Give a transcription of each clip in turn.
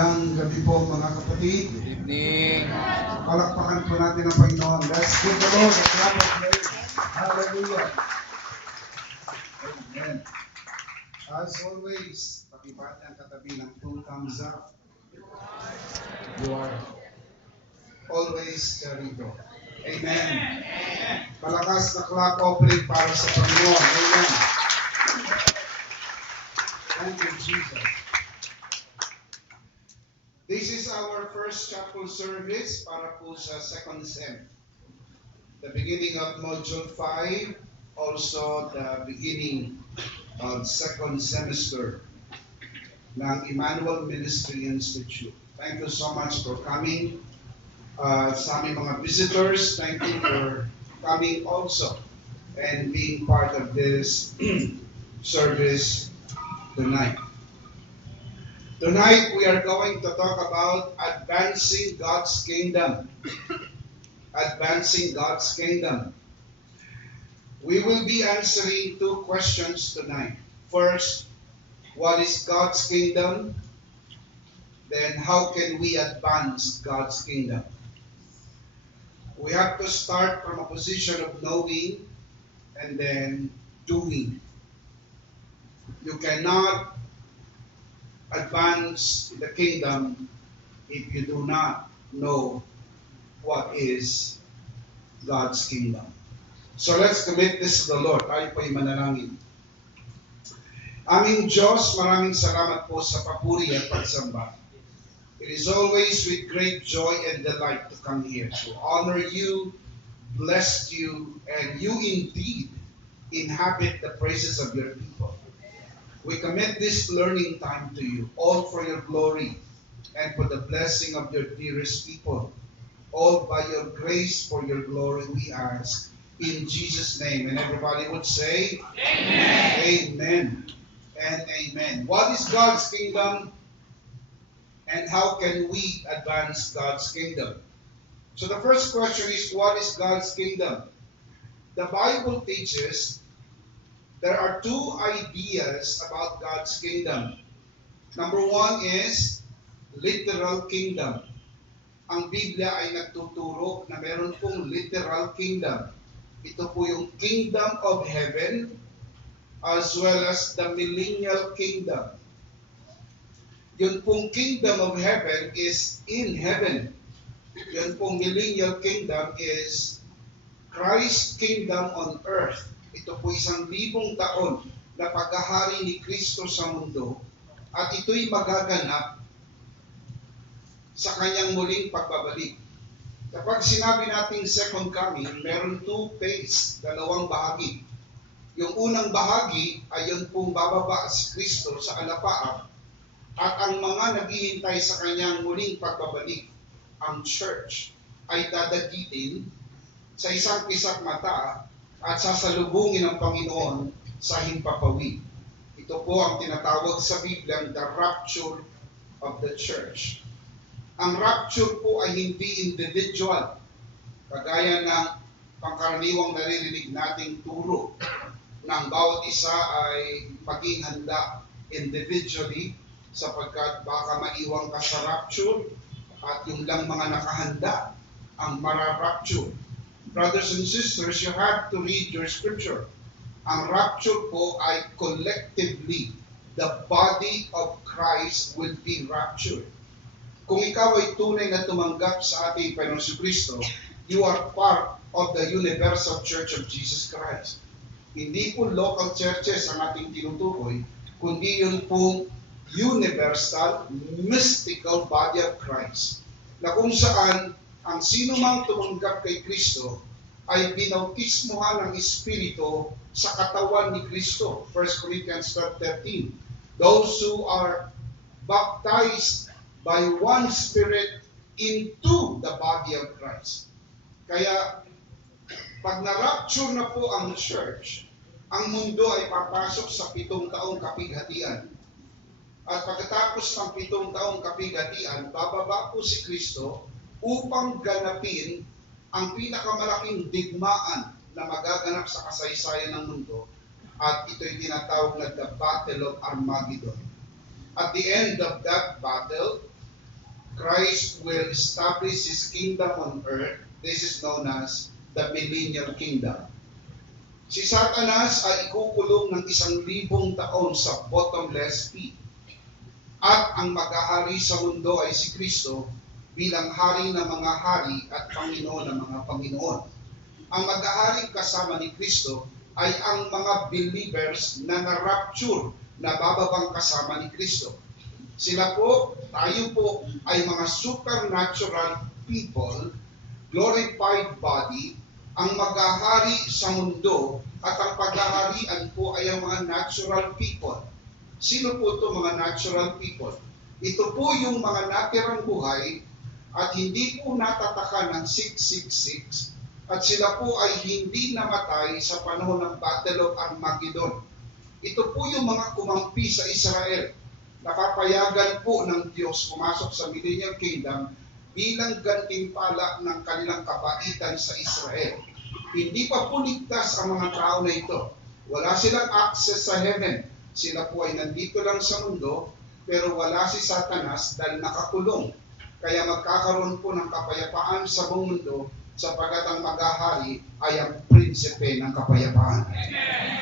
Magandang gabi po mga kapatid. Good evening. Palakpakan po natin ang Panginoon. Let's give the Lord a clap of praise. Hallelujah. Amen. As always, pakibati ang katabi ng two thumbs up. You are always carito. Amen. Malakas na clap offering para sa Panginoon. Amen. Thank you, Jesus. This is our first chapel service para po sa second sem. The beginning of Module 5, also the beginning of second semester ng Emmanuel Ministry Institute. Thank you so much for coming. Sa aming mga visitors, thank you for coming also and being part of this service tonight. Tonight, we are going to talk about advancing God's kingdom. Advancing God's kingdom. We will be answering two questions tonight. First, what is God's kingdom? Then, how can we advance God's kingdom? We have to start from a position of knowing and then doing. You cannot advance the kingdom if you do not know what is God's kingdom. So let's commit this to the Lord. Tayo po'y manalangin. Aming Diyos, maraming salamat po sa papuri at pagsamba. It is always with great joy and delight to come here to honor you, bless you, and you indeed inhabit the praises of your people. We commit this learning time to you, all for your glory and for the blessing of your dearest people. All by your grace, for your glory, we ask in Jesus' name. And everybody would say, Amen. Amen and amen. What is God's kingdom? And how can we advance God's kingdom? So the first question is, what is God's kingdom? The Bible teaches there are two ideas about God's kingdom. Number one is literal kingdom. Ang Biblia ay nagtuturo na meron pong literal kingdom. Ito po yung kingdom of heaven as well as the millennial kingdom. Yun pong kingdom of heaven is in heaven. Yun pong millennial kingdom is Christ's kingdom on earth. Ito po 1,000 taon na paghahari ni Kristo sa mundo at ito'y magaganap sa kanyang muling pagbabalik. Kapag sinabi nating second coming, meron two phase, dalawang bahagi. Yung unang bahagi ay yun pong bababa si Kristo sa alapaap at ang mga naghihintay sa kanyang muling pagbabalik, ang church, ay dadagitin sa isang kisap mata at sasalubungin ng Panginoon sa himpapawid. Ito po ang tinatawag sa Biblia the rapture of the church. Ang rapture po ay hindi individual, kagaya ng pangkaraniwang naririnig nating turo ng bawat isa ay maging handa individually sapagkat baka maiwan ka sa rapture at yung lang mga nakahanda ang mara-rapture. Brothers and sisters, you have to read your scripture. Ang rapture po ay collectively, the body of Christ will be raptured. Kung ikaw ay tunay na tumanggap sa ating Panginoong Kristo, you are part of the universal church of Jesus Christ. Hindi po local churches ang ating tinutukoy, kundi yun po universal, mystical body of Christ. Na kung saan ang sino mang tumanggap kay Kristo ay binautismohan ng Espiritu sa katawan ni Kristo. 1 Corinthians 13. Those who are baptized by one Spirit into the body of Christ. Kaya, pag na-rapture na po ang church, ang mundo ay papasok sa 7 taong kapighatian. At pagkatapos ng 7 taong kapighatian, bababa po si Kristo upang ganapin ang pinakamalaking digmaan na magaganap sa kasaysayan ng mundo at ito'y tinatawag na the Battle of Armageddon. At the end of that battle, Christ will establish His kingdom on earth. This is known as the millennial kingdom. Si Satanas ay ikukulong ng 1,000 taon sa bottomless pit. At ang maghahari sa mundo ay si Kristo bilang hari ng mga hari at Panginoon ng mga Panginoon. Ang maghaharing kasama ni Kristo ay ang mga believers na na-rapture, na bababang kasama ni Kristo. Sila po, tayo po ay mga supernatural people, glorified body, ang maghahari sa mundo at ang paghaharian po ay ang mga natural people. Sino po ito mga natural people? Ito po yung mga natirang buhay at hindi po natataka ng 666 at sila po ay hindi namatay sa panahon ng Battle of Armageddon. Ito po yung mga kumampi sa Israel. Napapayagan po ng Diyos pumasok sa Millennial Kingdom bilang gantimpala ng kanilang kabaitan sa Israel. Hindi pa po ligtas ang mga tao na ito. Wala silang access sa heaven. Sila po ay nandito lang sa mundo, pero wala si Satanas dahil nakakulong. Kaya magkakaroon po ng kapayapaan sa buong mundo sapagkat ang maghahari ay ang prinsipe ng kapayapaan.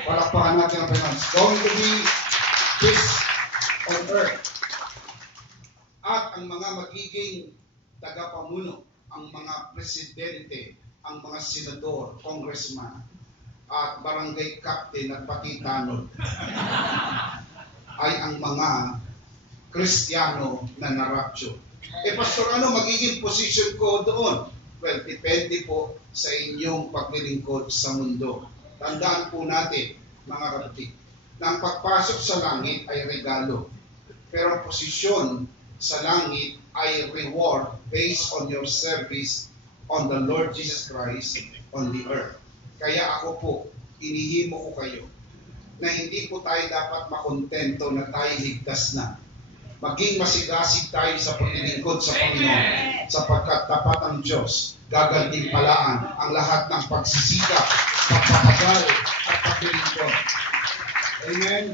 Palakpakan natin ang Panginoon. It's going to be peace on earth. At ang mga magiging tagapamuno, ang mga presidente, ang mga senador, congressman, at barangay captain at pati tanod ay ang mga Kristiyano na na-rapture. Pastor, ano magiging position ko doon? Well, depende po sa inyong paglilingkod sa mundo. Tandaan po natin, mga kapatid, na ang pagpasok sa langit ay regalo. Pero ang posisyon sa langit ay reward based on your service on the Lord Jesus Christ on the earth. Kaya ako po, inihimo ko kayo na hindi po tayo dapat makontento na tayo ligtas na. Maging masigasig tayo sa paglilingkod sa Panginoon sapagkat tapat ang Diyos gagantimpalaan ang lahat ng pagsisikap, pagpapagal at paglilingkod. Amen?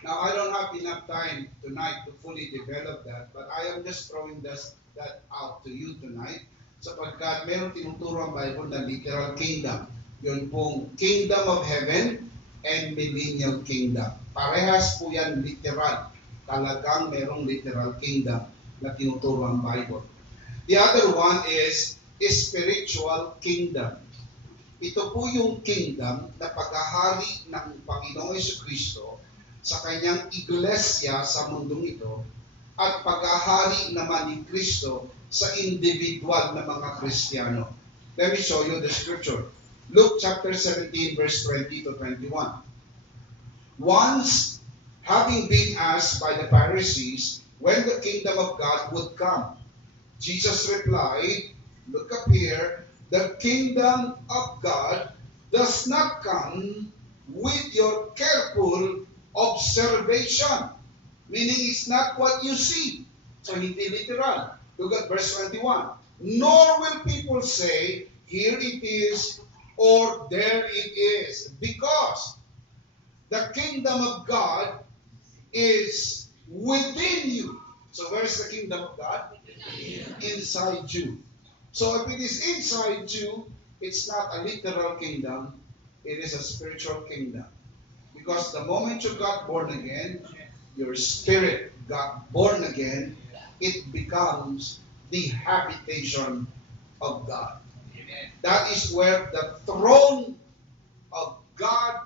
Now, I don't have enough time tonight to fully develop that, but I am just throwing that out to you tonight sapagkat meron tinuturo ang Bible na literal kingdom. Yun pong kingdom of heaven and millennial kingdom. Parehas po yan literal. Talagang merong literal kingdom na tinuturo ang Bible. The other one is spiritual kingdom. Ito po yung kingdom na paghahari ng Panginoong Jesucristo sa kanyang iglesia sa mundong ito at paghahari naman ni Kristo sa individual na mga Kristiyano. Let me show you the scripture. Luke chapter 17 verse 20 to 21. Once, having been asked by the Pharisees when the kingdom of God would come, Jesus replied, look up here, the kingdom of God does not come with your careful observation. Meaning it's not what you see. So hindi literal. Look at verse 21. Nor will people say, here it is, or there it is, because the kingdom of God is within you. So where's the kingdom of God? Inside you. So if it is inside you, it's not a literal kingdom, it is a spiritual kingdom. Because the moment you got born again, your spirit got born again, it becomes the habitation of God. Amen. That is where the throne of God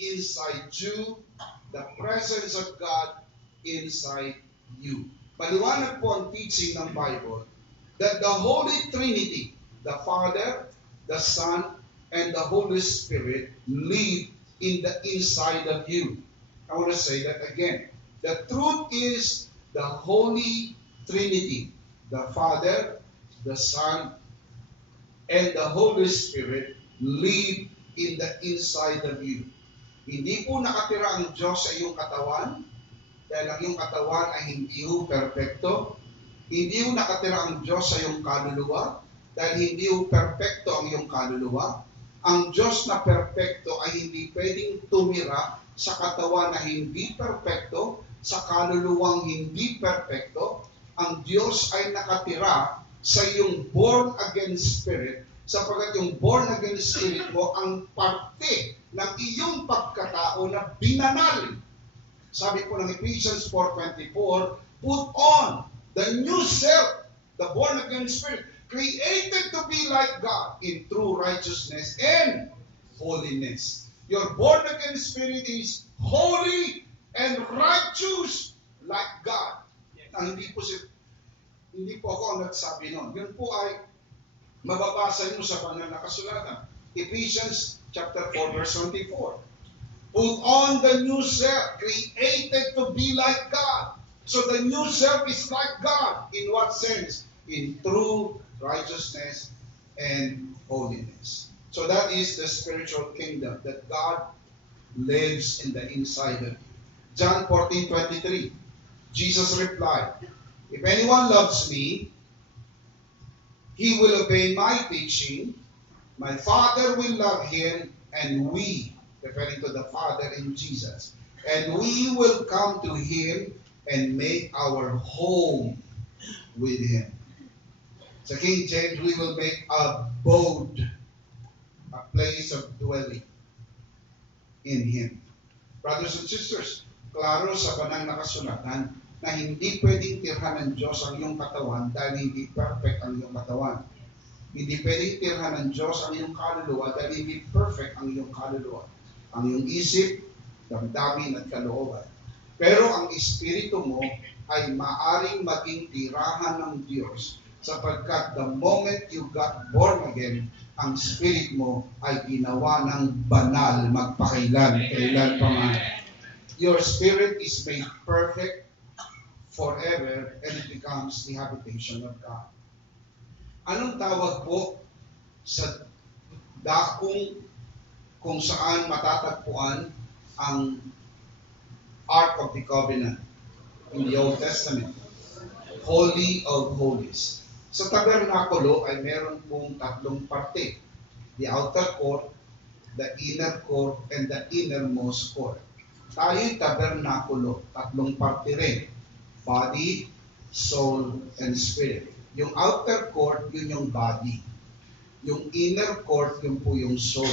inside you, the presence of God inside you. Maliwanag po ang teaching ng Bible that the Holy Trinity, the Father, the Son, and the Holy Spirit live in the inside of you. I want to say that again. The truth is the Holy Trinity, the Father, the Son, and the Holy Spirit live in the inside of you. Hindi po nakatira ang Diyos sa iyong katawan dahil ang iyong katawan ay hindi po perpekto. Hindi po nakatira ang Diyos sa iyong kaluluwa dahil hindi po perpekto ang iyong kaluluwa. Ang Diyos na perpekto ay hindi pwedeng tumira sa katawan na hindi perpekto, sa kaluluwang hindi perpekto, ang Diyos ay nakatira sa iyong born-again spirit, sapagkat yung born-again spirit mo ang parte ng iyong pagkatao na binanal. Sabi po ng Ephesians 4:24, put on the new self, the born-again spirit, created to be like God in true righteousness and holiness. Your born-again spirit is holy and righteous like God. Hindi po ako ang nagsabi nun. Yun po ay mababasa nyo sa banal na kasulatan. Ephesians chapter 4 verse 24. Put on the new self, created to be like God. So the new self is like God. In what sense? In true righteousness and holiness. So that is the spiritual kingdom that God lives in the inside of you. John 14:23. Jesus replied, if anyone loves me, he will obey my teaching. My Father will love him, and we, referring to the Father in Jesus, and we will come to him and make our home with him. Sa King James, we will make a abode, a place of dwelling in him. Brothers and sisters, klaro sa banal na kasulatan na hindi pwedeng tirhan ng Diyos ang iyong katawan dahil hindi perfect ang iyong katawan. Hindi pwedeng tirhan ng Diyos ang iyong kaluluwa dahil hindi perfect ang iyong kaluluwa. Ang iyong isip, damdamin at kalooban. Pero ang espiritu mo ay maaring maging tirahan ng Diyos sapagkat the moment you got born again, ang spirit mo ay ginawa ng banal magpakailan, kailan pa man. Your spirit is made perfect forever and it becomes the habitation of God. Anong tawag po sa dakong kung saan matatagpuan ang Ark of the Covenant in the Old Testament? Holy of Holies. Sa tabernakulo ay meron pong tatlong parte. The outer court, the inner court, and the innermost court. Tayo'y tabernakulo, tatlong parte rin. Body, soul, and spirit. Yung outer court, yun yung body. Yung inner court, yun po yung soul.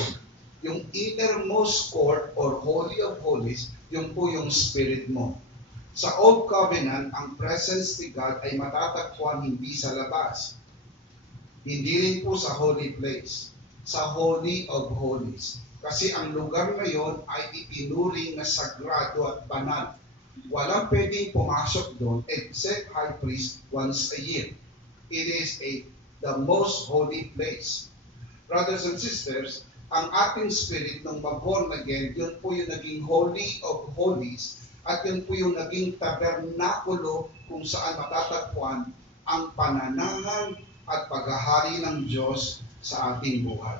Yung innermost court or Holy of Holies, yun po yung spirit mo. Sa Old Covenant, ang presence ni God ay matatagpuan hindi sa labas. Hindi rin po sa holy place. Sa Holy of Holies. Kasi ang lugar na yon ay itinuring na sagrado at banal. Walang pwedeng pumasok doon except high priest once a year. It is the most holy place. Brothers and sisters, ang ating spirit nung mag-born again, yun po yung naging Holy of Holies at yun po yung naging tabernakulo kung saan matatagpuan ang pananahan at paghahari ng Diyos sa ating buhay.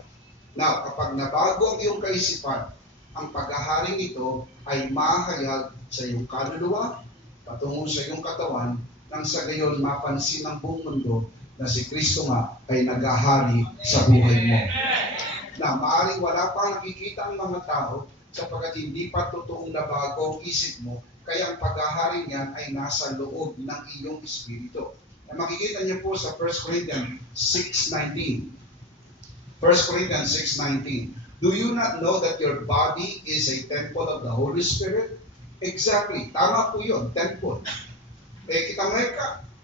Now, kapag nabago ang iyong kaisipan, ang paghaharing ito ay mahayag sa iyong kaluluwa, patungo sa iyong katawan, nang sa gayon mapansin ng buong mundo na si Kristo nga ay naghahari sa buhay mo. Na maaaring wala pang nakikita ang mga tao sapagkat hindi pa totoong nabago ang isip mo, kaya ang paghahari niyan ay nasa loob ng iyong espiritu. Na makikita niyo po sa 1 Corinthians 6:19. 1 Corinthians 6:19. Do you not know that your body is a temple of the Holy Spirit? Exactly. Tama po yun. Temple. Kita mo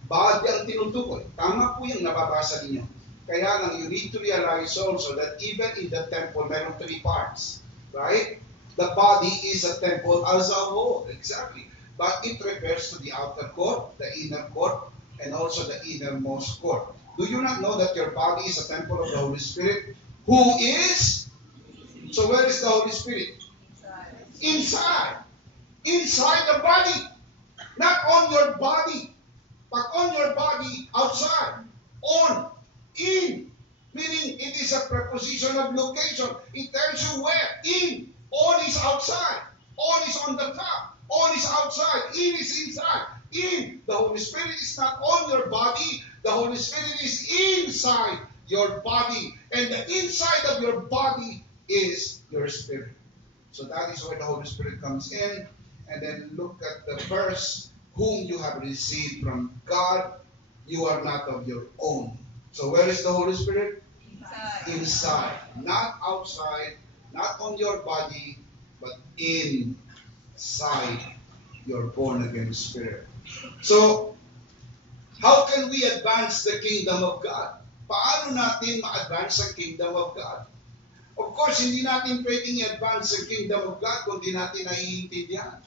body ang tinutukoy. Tama po yung nababasa ninyo. Kaya lang, you need to realize also that even in the temple, meron 3 parts. Right? The body is a temple as a whole. Exactly. But it refers to the outer court, the inner court, and also the innermost court. Do you not know that your body is a temple of the Holy Spirit? Who is? So where is the Holy Spirit? Inside. Inside the body. Not on your body, but on your body outside. On. In. Meaning it is a preposition of location. It tells you where. In. On is outside. On is on the top. On is outside. In is inside. In. The Holy Spirit is not on your body. The Holy Spirit is inside your body. And the inside of your body is your spirit. So that is where the Holy Spirit comes in. And then look at the verse. whom you have received from God. You are not of your own. So where is the Holy Spirit? Inside. Not outside, not on your body, but inside your born-again spirit. So, how can we advance the kingdom of God? Paano natin ma-advance ang kingdom of God? Of course, hindi natin pwedeng i-advance ang kingdom of God kung di natin naiintindihan.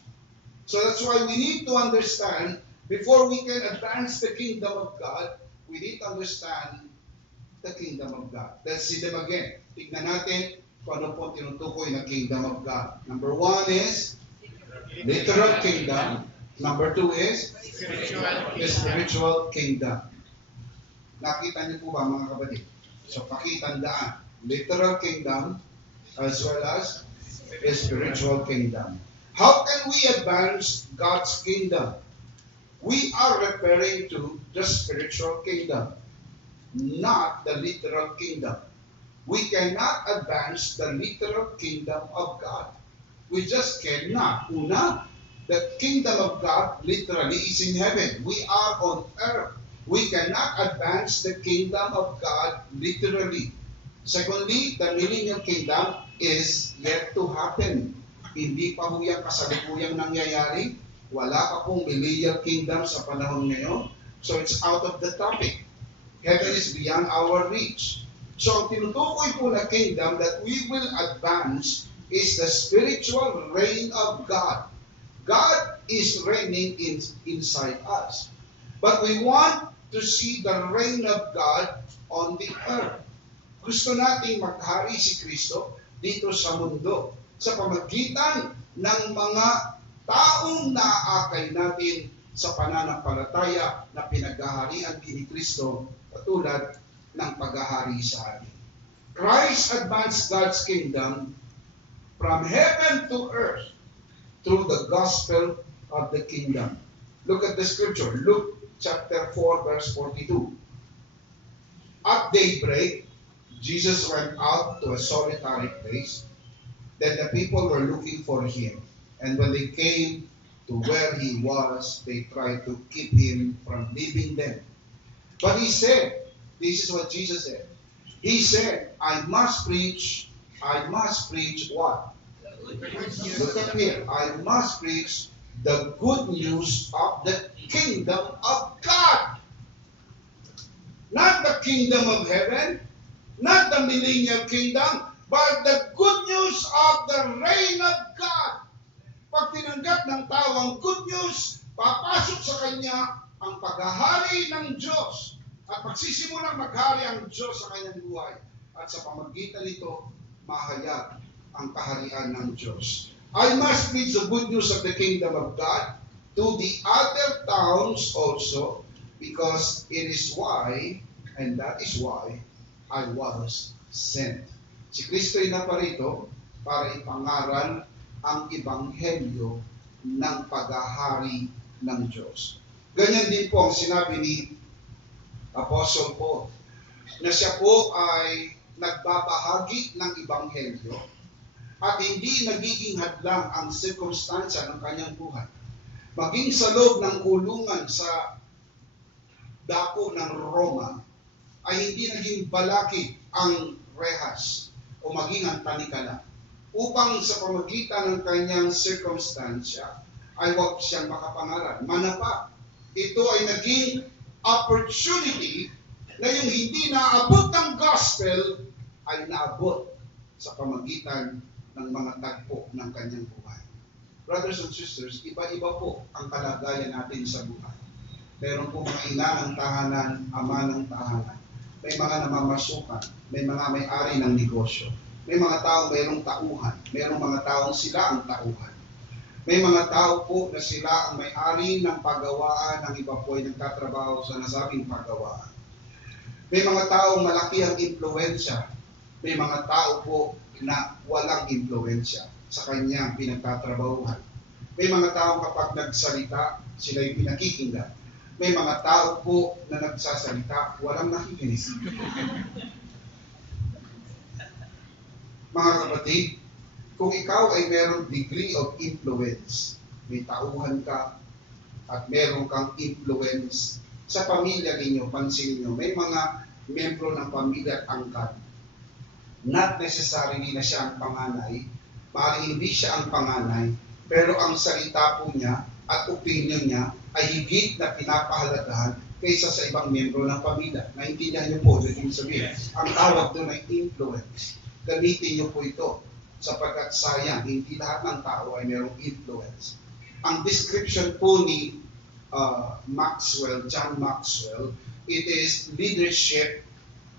So that's why we need to understand, before we can advance the kingdom of God, we need to understand the kingdom of God. Let's see them again. Tignan natin kung ano po tinutukoy na kingdom of God. Number 1 is literal kingdom. Number 2 is the spiritual kingdom. Nakita niyo po ba mga kapatid? So pakitandaan, literal kingdom as well as the spiritual kingdom. How can we advance God's kingdom? We are referring to the spiritual kingdom, not the literal kingdom. We cannot advance the literal kingdom of God. We just cannot. Una, the kingdom of God literally is in heaven. We are on earth. We cannot advance the kingdom of God literally. Secondly, the millennial kingdom is yet to happen. Hindi pa ho yan kasalukuyang nangyayari. Wala pa pong millennial kingdom sa panahon ngayon. So it's out of the topic. Heaven is beyond our reach. So ang tinutukoy po na kingdom that we will advance is the spiritual reign of God. God is reigning inside us. But we want to see the reign of God on the earth. Gusto nating maghari si Kristo dito sa mundo sa pamagitan ng mga taong naaakay natin sa pananampalataya na pinaghaharian ni Kristo katulad ng paghahari sa atin. Christ advanced God's kingdom from heaven to earth through the gospel of the kingdom. Look at the scripture, Luke chapter 4, verse 42. At daybreak, Jesus went out to a solitary place. Then the people were looking for him. And when they came to where he was, they tried to keep him from leaving them. But he said, this is what Jesus said. He said, I must preach what? Look at here. I must preach the good news of the kingdom of God. Not the kingdom of heaven, not the millennial kingdom, but the good news of the reign of God. Pag tinanggap ng tao ang good news, papasok sa kanya ang paghahari ng Diyos. At magsisimulang maghari ang Diyos sa kanyang buhay. At sa pamagitan nito, mahayag ang kaharian ng Diyos. I must preach the good news of the kingdom of God to the other towns also, because it is why, and that is why, I was sent. Si Kristo ay naparito para ipangaral ang ebanghelyo ng paghahari ng Diyos. Ganyan din po ang sinabi ni Apostle Paul, na siya po ay nagbabahagi ng ebanghelyo at hindi nagiging hadlang ang sirkumstansya ng kanyang buhay. Maging sa loob ng kulungan sa dako ng Roma, ay hindi naging balakid ang rehas o maging ang tanikala upang sa pamagitan ng kanyang sirkumstansya ay huwag siyang makapangaral. Manapa, ito ay naging opportunity na yung hindi naabot ng gospel ay naabot sa pamagitan ng mga tagpo ng kanyang buhay. Brothers and sisters, iba-iba po ang kalagayan natin sa buhay. Meron po mga ina ng tahanan, ama ng tahanan. May mga namamasukan, may mga may-ari ng negosyo. May mga taong mayroong tauhan, mayroong mga taong sila ang tauhan. May mga tao po na sila ang may-ari ng paggawaan, ng iba po ay nagtatrabaho sa nasabing paggawaan. May mga taong malaki ang impluensya. May mga tao po na walang impluensya sa kanyang pinagtatrabahuhan. May mga taong kapag nagsalita, sila yung pinakikinggan. May mga tao po na nagsasalita, walang nakikinig. Mga kapatid, kung ikaw ay mayroong degree of influence, may tauhan ka, at meron kang influence sa pamilya ninyo. Pansin niyo, may mga membro ng pamilya at angkat. Not necessarily na siya ang panganay, maaaring hindi siya ang panganay, pero ang salita po niya at opinion niya ay higit na pinapahalagahan kaysa sa ibang membro ng pamilya. Naintindihan niyo po, yung sabihin. Ang tawag doon ay influence. Gamitin niyo po ito sapagkat sayang, hindi lahat ng tao ay mayroong influence. Ang description po ni John Maxwell, it is leadership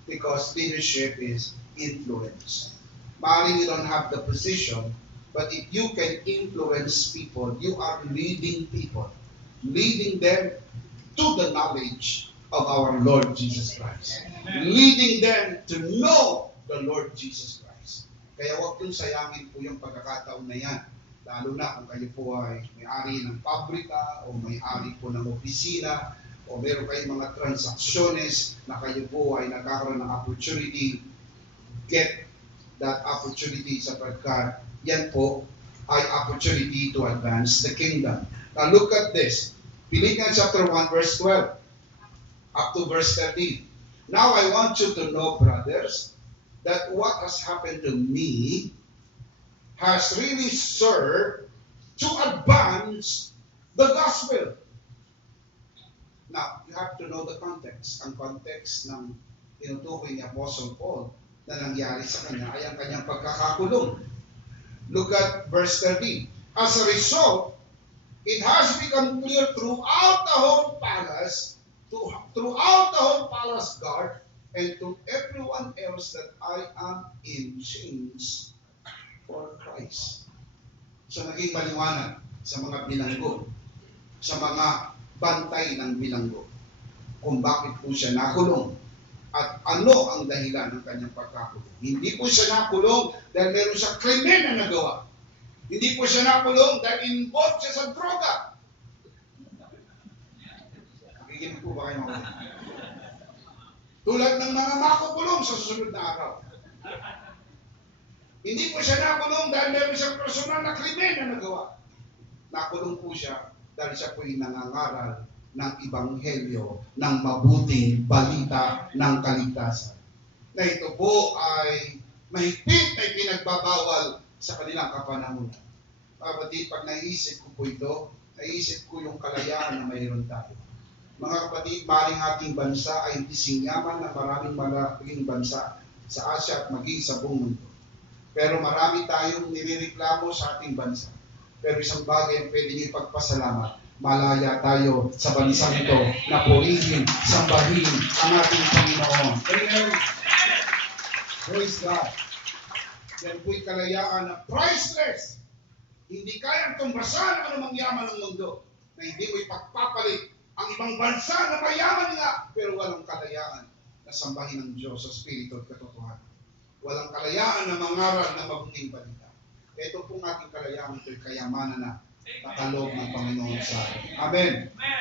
because leadership is influence. Maaaring you don't have the position, but if you can influence people, you are leading people. Leading them to the knowledge of our Lord Jesus Christ. Leading them to know the Lord Jesus Christ. Kaya huwag kong sayangin po yung pagkakataon na yan. Lalo na kung kayo po ay may-ari ng pabrika o may-ari po ng opisina o meron kayong mga transacciones na kayo po ay nagkakaroon ng opportunity. Get that opportunity sapagkat yan po ay opportunity to advance the kingdom. Now look at this. Philippians chapter 1 verse 12 up to verse 13. Now I want you to know, brothers, that what has happened to me has really served to advance the gospel. Now, you have to know the context. Ang context ng tinutukoy ni Apostle Paul na nangyari sa kanya ay ang kanyang pagkakakulong. Look at verse 13. As a result, it has become clear throughout the whole palace guard, and to everyone else that I am in chains for Christ. So naging maliwanag sa mga bilanggo, sa mga bantay ng bilanggo, kung bakit po siya nakulong at ano ang dahilan ng kanyang pagkakulong. Hindi po siya nakulong dahil meron siyang krimen na nagawa. Hindi po siya nakulong dahil involved siya sa droga. Nakikinig po ba kayo mga tulad ng mga makukulong sa susunod na araw. Hindi po siya nakulong dahil meron siyang personal na krimen na nagawa. Nakulong po siya dahil siya po'y nangangaral ng ebanghelyo ng mabuting balita ng kaligtasan. Na ito po ay mahigpit na ipinagbabawal sa kanilang kapanahunan. Kapatid, pag naisip ko po ito, naisip ko yung kalayaan na mayroon tayo. Mga kapatid, maring ating bansa ay disingyaman ng maraming malaking bansa sa Asia at maging sa buong mundo. Pero marami tayong nirereklamo sa ating bansa. Pero isang bagay ang pwede niyo ipagpasalamat, malaya tayo sa bansang ito na purihin, sambahin ang ating Panginoon. Amen. Praise God. Yan po'y kalayaan na priceless. Hindi kayang tumbasan ang anumang yaman ng mundo na hindi mo ipagpapalit ang ibang bansa na mayaman nga pero walang kalayaan na sambahin ng Diyos sa Espiritu at katotohanan. Walang kalayaan na mangaral na mabuting balita. Ito pong ating kalayaan, ito'y kayamanan na nakaloob ng Panginoon sa atin. Amen.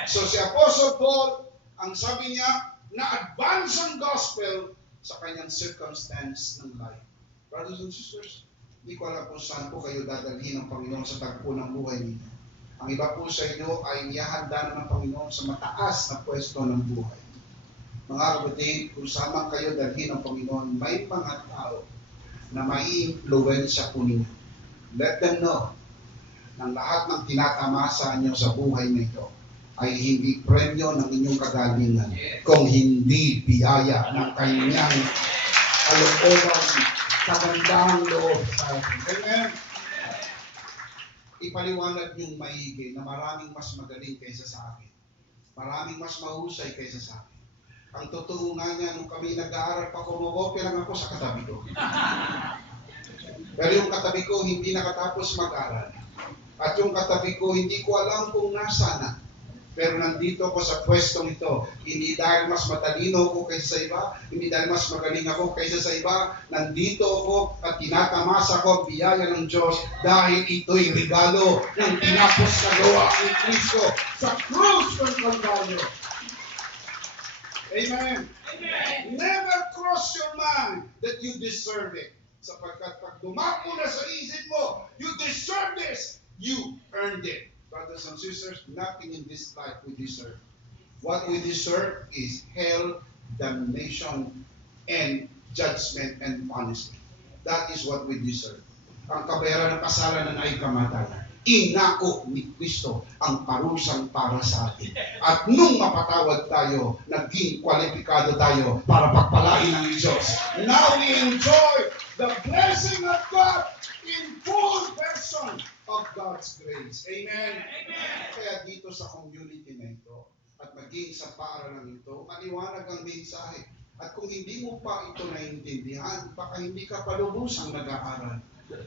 So si Apostle Paul, ang sabi niya, na-advance ang gospel sa kanyang circumstance ng life. Brothers and sisters, hindi ko alam kung saan po kayo dadalhin ng Panginoon sa tagpo ng buhay ninyo. Ang iba po sa inyo ay niyahanda na ng Panginoon sa mataas na pwesto ng buhay. Mga kapatid, kung saan kayo dalhin ng Panginoon, may mga tao na mai-influensya po ninyo. Let them know ng lahat ng tinatamasa nyo sa buhay na ito ay hindi premyo ng inyong kagalingan, kung hindi biyaya ng kanyang kalooban, kagandahang loob sa atin. Amen. Ipaliwanag niyong maigi na maraming mas magaling kaysa sa akin. Maraming mas mahusay kaysa sa akin. Ang totoo nga niya, nung kami nag-aaral pa, kumukopya lang ako sa katabi ko. Pero yung katabi ko hindi nakatapos mag-aral. At yung katabi ko, hindi ko alam kung nasa na. Pero nandito ako sa pwestong ito. Hindi dahil mas matalino ako kaysa sa iba, hindi dahil mas magaling ako kaysa sa iba. Nandito ako at tinatamasa ko ang biyaya ng Diyos dahil ito'y regalo ng tinapos na gawa ni Kristo sa krus ng Kalbaryo. Amen. Amen. Never cross your mind that you deserve it. Sapagkat pag dumako na sa isip mo, you deserve this, you earned it. brothers and sisters, nothing in this life we deserve. What we deserve is hell, damnation, and judgment and punishment. That is what we deserve. Ang kabayaran ng kasalanan ay kamatayan. Inako ni Kristo ang parusang para sa atin. At nung mapatawad tayo, naging kwalipikado tayo para pagpalain ng Diyos. Now we enjoy the blessing of God in full person of God's grace. Amen? Amen. Kaya dito sa community na ito, at maging sa paaralan ito, maliwanag ang mensahe. At kung hindi mo pa ito naiintindihan, baka hindi ka pa lubusang nag-aaral.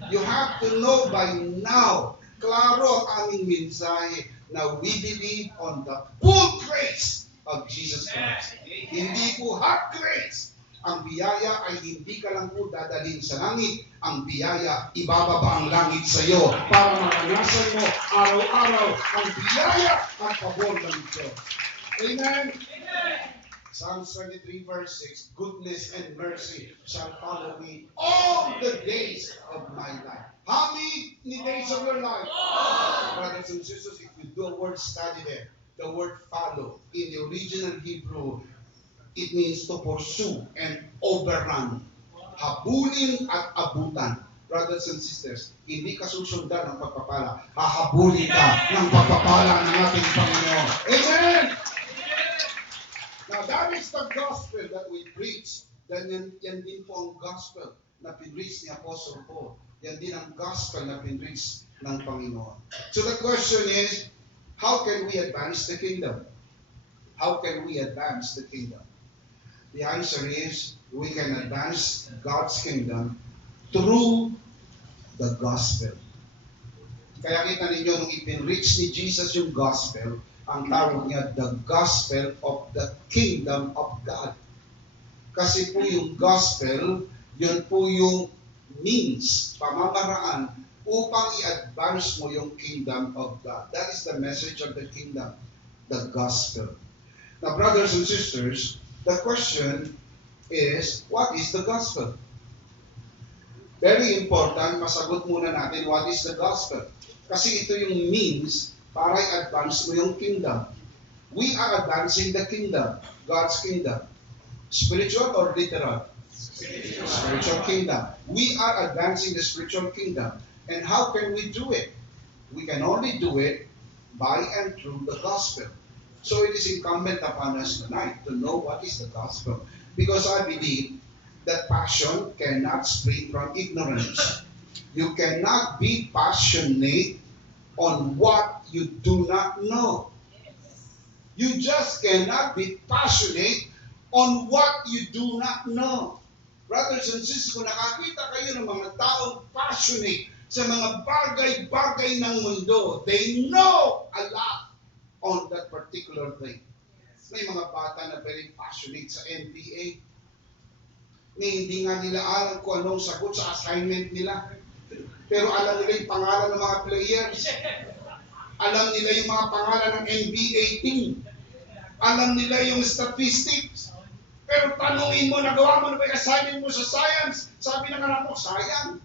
You have to know by now, klaro ang aming mensahe na we believe on the full grace of Jesus Christ. Hindi po half grace. Ang biyaya ay hindi ka lang po dadalhin sa langit. Ang biyaya, ibababa ang langit sa iyo para maranasan mo araw-araw ang biyaya at pabor ng Diyos. Amen? Psalms 23 verse 6, goodness and mercy shall follow me all the days of my life. How many days of your life? Brothers and sisters, if you do a word study there, the word follow, in the original Hebrew, it means to pursue and overrun. Habulin at abutan. Brothers and sisters, hindi ka susundan ng pagpapala. Hahabulin ka ng pagpapala ng ating Panginoon. Amen! Now that is the gospel that we preach. Yan din po ang gospel na pinreach ni Apostle Paul. Yan din ang gospel na pinreach ng Panginoon. So the question is, how can we advance the kingdom? How can we advance the kingdom? The answer is, we can advance God's kingdom through the gospel. Kaya kita ninyo, nung ipinreach ni Jesus yung gospel, ang tawag niya, the gospel of the kingdom of God. Kasi po yung gospel, yun po yung means, pamamaraan, upang i-advance mo yung kingdom of God. That is the message of the kingdom, the gospel. Now, brothers and sisters, the question is, what is the gospel? Very important, masagot muna natin, what is the gospel? Kasi ito yung means para i-advance mo yung kingdom. We are advancing the kingdom, God's kingdom. Spiritual or literal? Spiritual kingdom. We are advancing the spiritual kingdom. And how can we do it? We can only do it by and through the gospel. So it is incumbent upon us tonight to know what is the gospel. Because I believe that passion cannot spring from ignorance. You cannot be passionate on what you do not know. You just cannot be passionate on what you do not know. Brothers and sisters, kung nakakita kayo ng mga taong passionate sa mga bagay-bagay ng mundo, they know a lot on that particular thing. May mga bata na very passionate sa NBA. Hindi nga nila alam kung anong sagot sa assignment nila. Pero alam nila yung pangalan ng mga players. Alam nila yung mga pangalan ng NBA team. Alam nila yung statistics. Pero tanungin mo, nagawa mo na ba yung assignment mo sa science? Sabi ng anak mo, sayang.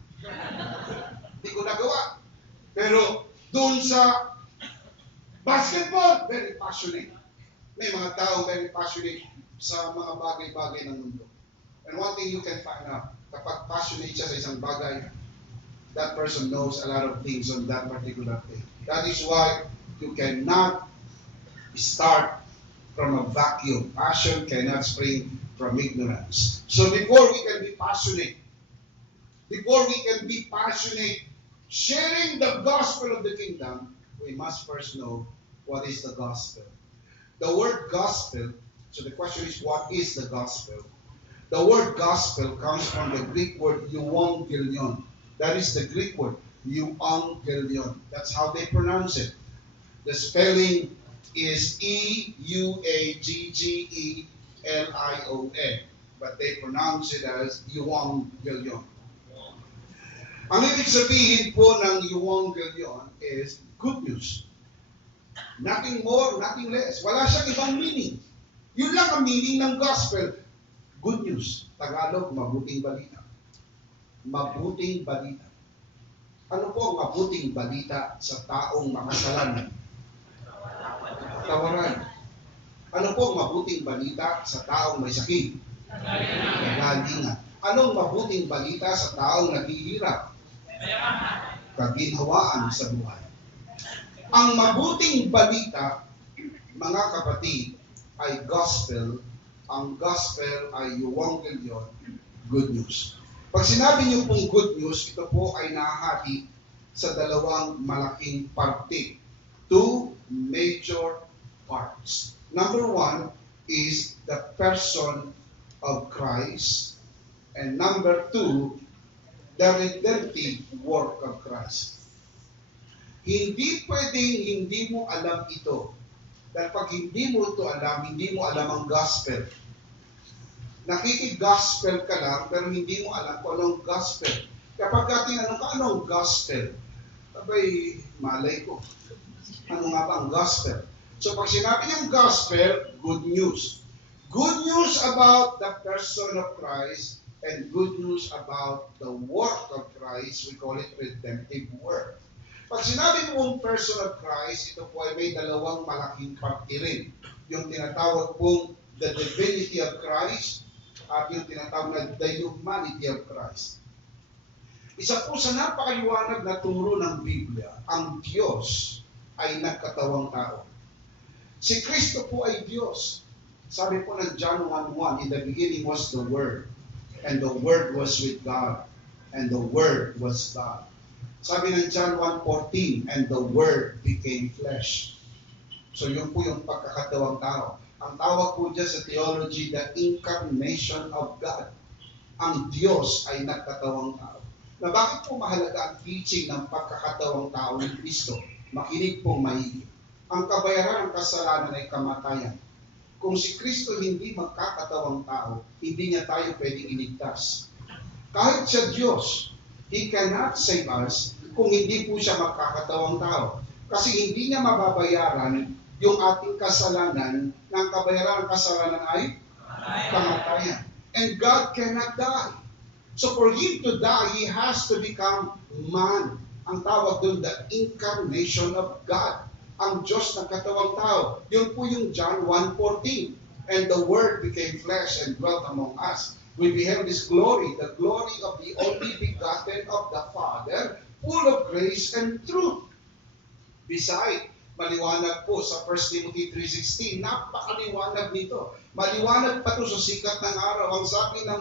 Hindi ko nagawa. Pero doon sa basketball, very passionate. May mga tao very passionate sa mga bagay-bagay ng mundo. And one thing you can find out, kapag passionate siya sa isang bagay, that person knows a lot of things on that particular thing. That is why you cannot start from a vacuum. Passion cannot spring from ignorance. So before we can be passionate, sharing the gospel of the kingdom, we must first know what is the gospel. The word gospel, so the question is, what is the gospel? The word gospel comes from the Greek word euangelion. That is the Greek word, euangelion. That's how they pronounce it. The spelling is E-U-A-G-G-E-L-I-O-N. But they pronounce it as euangelion. Ang ibig sabihin po ng euangelion is good news. Nothing more, nothing less. Wala siyang ibang meaning. Yun lang ang meaning ng gospel. Good news. Tagalog, mabuting balita. Mabuting balita. Ano po ang mabuting balita sa taong makasalanan? Tawaran. Ano po ang mabuting balita sa taong may sakit? Kagalingan. Anong mabuting balita sa taong naghihirap? Kaginhawaan sa buhay. Ang mabuting balita, mga kapatid, ay gospel. Ang gospel ay euangelion, good news. Pag sinabi niyo pong good news, ito po ay nahahati sa dalawang malaking parte. Two major parts. Number one is the person of Christ. And number two, the redemptive work of Christ. Hindi pwedeng hindi mo alam ito. Dahil pag hindi mo ito alam, hindi mo alam ang gospel. Nakikig-gospel ka lang, pero hindi mo alam kung anong gospel. Kapag tinanong ka, anong gospel? Abay, malay ko. Ano nga ba ang gospel? So pag sinabi niyang gospel, good news. Good news about the person of Christ and good news about the work of Christ, we call it redemptive work. Pag sinabi mong person of Christ, ito po ay may dalawang malaking parte rin. Yung tinatawag pong the divinity of Christ at yung tinatawag na the humanity of Christ. Isa po sa napakaliwanag na turo ng Biblia, ang Diyos ay nagkatawang tao. Si Kristo po ay Diyos. Sabi po ng John 1:1, in the beginning was the Word, and the Word was with God, and the Word was God. Sabi ng John 1:14, and the Word became flesh. So yun po yung pagkakatawang tao. Ang tawag po dyan sa theology, the incarnation of God. Ang Diyos ay nagkatawang tao. Na bakit po mahalaga ang teaching ng pagkakatawang tao ni Kristo? Makinig pong maigi. Ang kabayaran ng kasalanan ay kamatayan. Kung si Kristo hindi magkakatawang tao, hindi niya tayo pwedeng iligtas. Kahit siya Diyos, He cannot save us kung hindi po siya magkakatawang tao. Kasi hindi niya mababayaran yung ating kasalanan, na ang kabayaran ng kasalanan ay kamatayan. And God cannot die. So for Him to die, He has to become man. Ang tawag doon, the incarnation of God. Ang Diyos na katawang tao. Yun po yung John 1:14. And the Word became flesh and dwelt among us. We beheld His glory, the glory of the only begotten of the Father, full of grace and truth. Beside, maliwanag po sa 1 Timothy 3:16, napakaliwanag nito. Maliwanag pa ito sa sikat ng araw. Ang sabi ng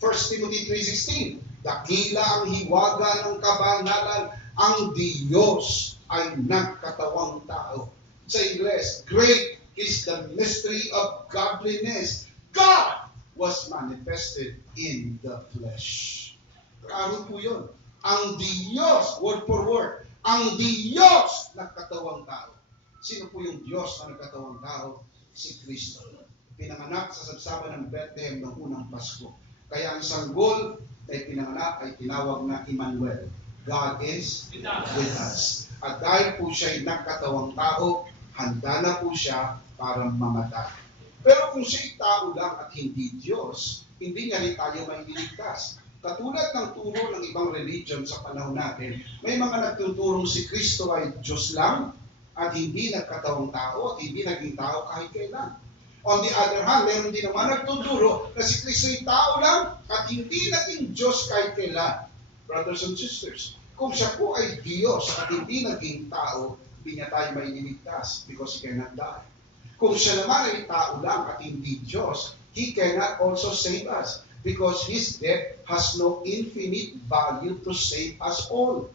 1 Timothy 3:16, dakila ang hiwaga ng kabanalan, ang Diyos ay nagkatawang tao. Sa Ingles, great is the mystery of godliness. God was manifested in the flesh. Klaro po yun. Ang Diyos, word for word, ang Diyos nagkatawang tao. Sino po yung Diyos na nagkatawang tao? Si Kristo. Pinanganak sa sabsaban ng Bethlehem ng unang Pasko. Kaya ang sanggol na pinanganak ay tinawag na Emmanuel. God is with us. At dahil po siya ay nagkatawang tao, handa na po siya para mamatay. Pero kung siya'y tao lang at hindi Diyos, hindi niya rin tayo maililigtas. Katulad ng turo ng ibang religion sa panahon natin, may mga nagtuturong si Kristo ay Diyos lang at hindi nagkatawang tao at hindi naging tao kahit kailan. On the other hand, meron din naman nagtuturo na si Kristo ay tao lang at hindi naging Diyos kahit kailan. Brothers and sisters, kung siya po ay Diyos at hindi naging tao, hindi niya tayo maililigtas because He cannot die. Kung siya naman ay tao lang at hindi Diyos, He cannot also save us because His death has no infinite value to save us all.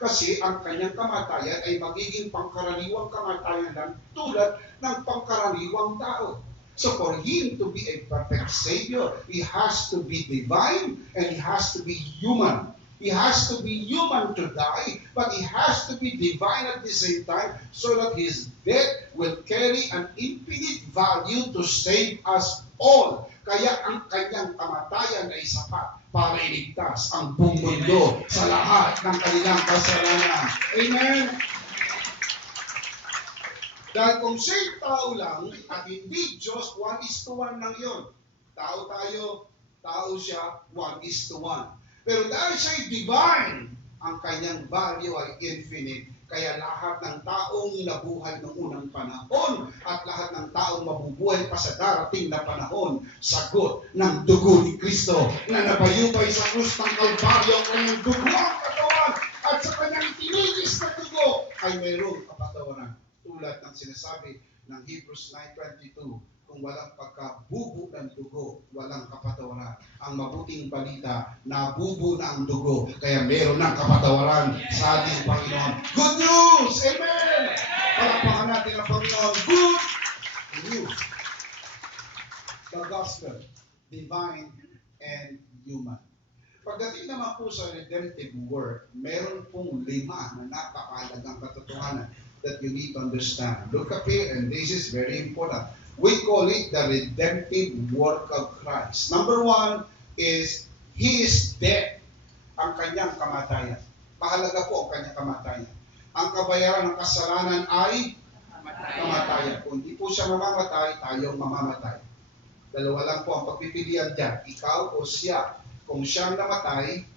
Kasi ang kanyang kamatayan ay magiging pangkaraniwang kamatayan lang tulad ng pangkaraniwang tao. So for Him to be a perfect Savior, He has to be divine and He has to be human. He has to be human to die, but He has to be divine at the same time so that His death will carry an infinite value to save us all. Kaya ang kanyang kamatayan ay sapat para iligtas ang buong mundo sa lahat ng kanilang kasalanan. Amen? Dahil kung siya'y tao lang at hindi Diyos, 1:1 lang yun. Tao tayo, tao siya, 1:1. Pero dahil siya'y divine, Ang kanyang value ay infinite. Kaya lahat ng taong nabuhay noong unang panahon at lahat ng taong mabubuhay pa sa darating na panahon, sagot ng dugo ni Kristo na nabayubay sa krus ng Kalbaryo, ang kanyang dugo ang katawan at sa kanyang tinigis na dugo ay mayroong kapatawaran. Tulad ng sinasabi ng Hebrews 9:22, kung walang pagkabubo ng dugo, walang kapatawaran. Ang mabuting balita, nabubo na ang dugo, kaya meron ng kapatawaran sa ating Panginoon. Good news! Amen! Palakpakan natin ang Panginoon. Good news. The gospel, divine and human. Pagdating naman po sa redemptive work, meron pong 5 na napakahalagang katotohanan that you need to understand. Look up here, and this is very important. We call it the redemptive work of Christ. Number 1 is, He is dead. Ang kanyang kamatayan. Mahalaga po ang kanyang kamatayan. Ang kabayaran ng kasalanan ay kamatayan. Kung hindi po siya mamamatay, tayong mamamatay. Dalawa lang po ang pagpipilian dyan. Ikaw o siya. Kung siya namatay,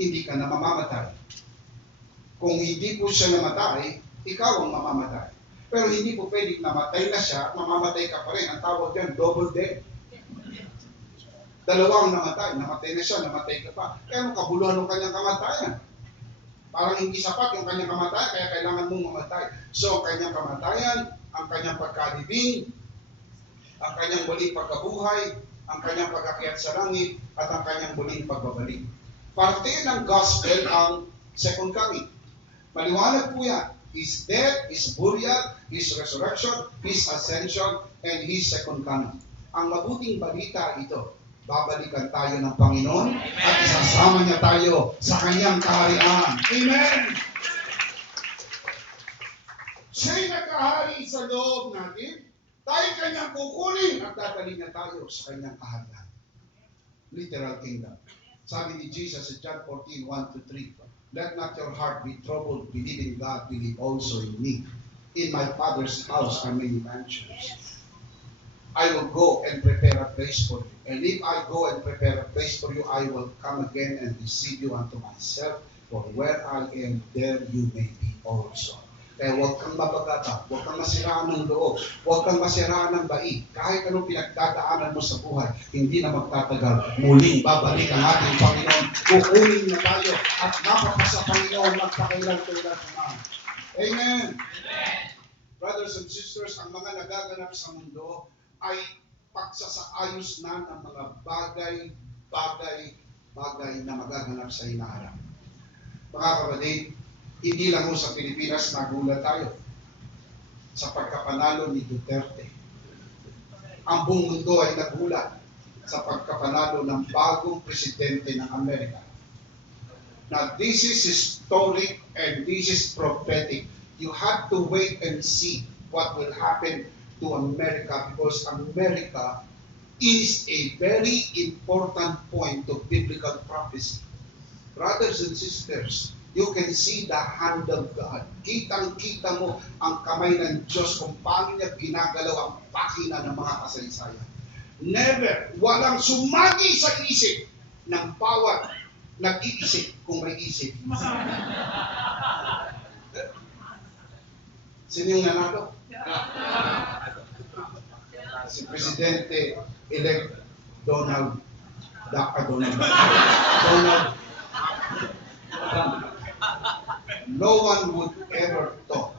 hindi ka na mamamatay. Kung hindi po siya namatay, ikaw ang mamamatay. Pero hindi po pwedeng namatay na siya, mamamatay ka pa rin. Ang tawag yan, double death. Dalawang namatay na siya, namatay ka pa. Kaya kabuluhan ng kanyang kamatayan. Parang hindi sapat yung kanyang kamatayan, kaya kailangan mong mamatay. So, ang kanyang kamatayan, ang kanyang pagkalibing, ang kanyang muling pagkabuhay, ang kanyang pag-akyat sa langit, at ang kanyang muling pagbabalik. Parte ng gospel ang second coming. Maliwanag po yan. His death, His burial, His resurrection, His ascension, and His second coming. Ang mabuting balita ito, babalikan tayo ng Panginoon at isasama niya tayo sa kanyang kaharian. Amen! Siya'y nagkahari sa loob natin, tayo kanyang kukunin at dadalhin niya tayo sa kanyang kaharian. Literal kingdom. Sabi ni Jesus sa John 14:1-3, let not your heart be troubled, believe in God, believe also in me. In my Father's house are many mansions. I will go and prepare a place for you. And if I go and prepare a place for you, I will come again and receive you unto myself. For where I am, there you may be also. Kaya huwag kang mabagata, huwag kang masiraan ng loob, huwag kang masiraan ng bai. Kahit anong pinagdadaanan mo sa buhay, hindi na magtatagal. Muling babalik ang ating Panginoon. Kukunin na tayo at mapapasa Panginoon magpakailan-kailan naman. Amen. Brothers and sisters, ang mga nagaganap sa mundo ay pagsasaayos na ng mga bagay na magaganap sa hinaharap. Mga kapatid, hindi lang sa Pilipinas nagulat tayo sa pagkapanalo ni Duterte. Ang buong mundo ay nagulat sa pagkapanalo ng bagong presidente ng Amerika. Now, this is historic and this is prophetic. You have to wait and see what will happen to America because America is a very important point of biblical prophecy. Brothers and sisters, you can see the hand of God. Kitang-kita mo ang kamay ng Diyos kung paano niya ginagalaw ang pakina ng mga kasaysayan. Never, walang sumagi sa isip ng bawat nag-iisip kung may isip. Sino yung nanalo? Si Presidente-elect Donald Trump. No one would ever thought.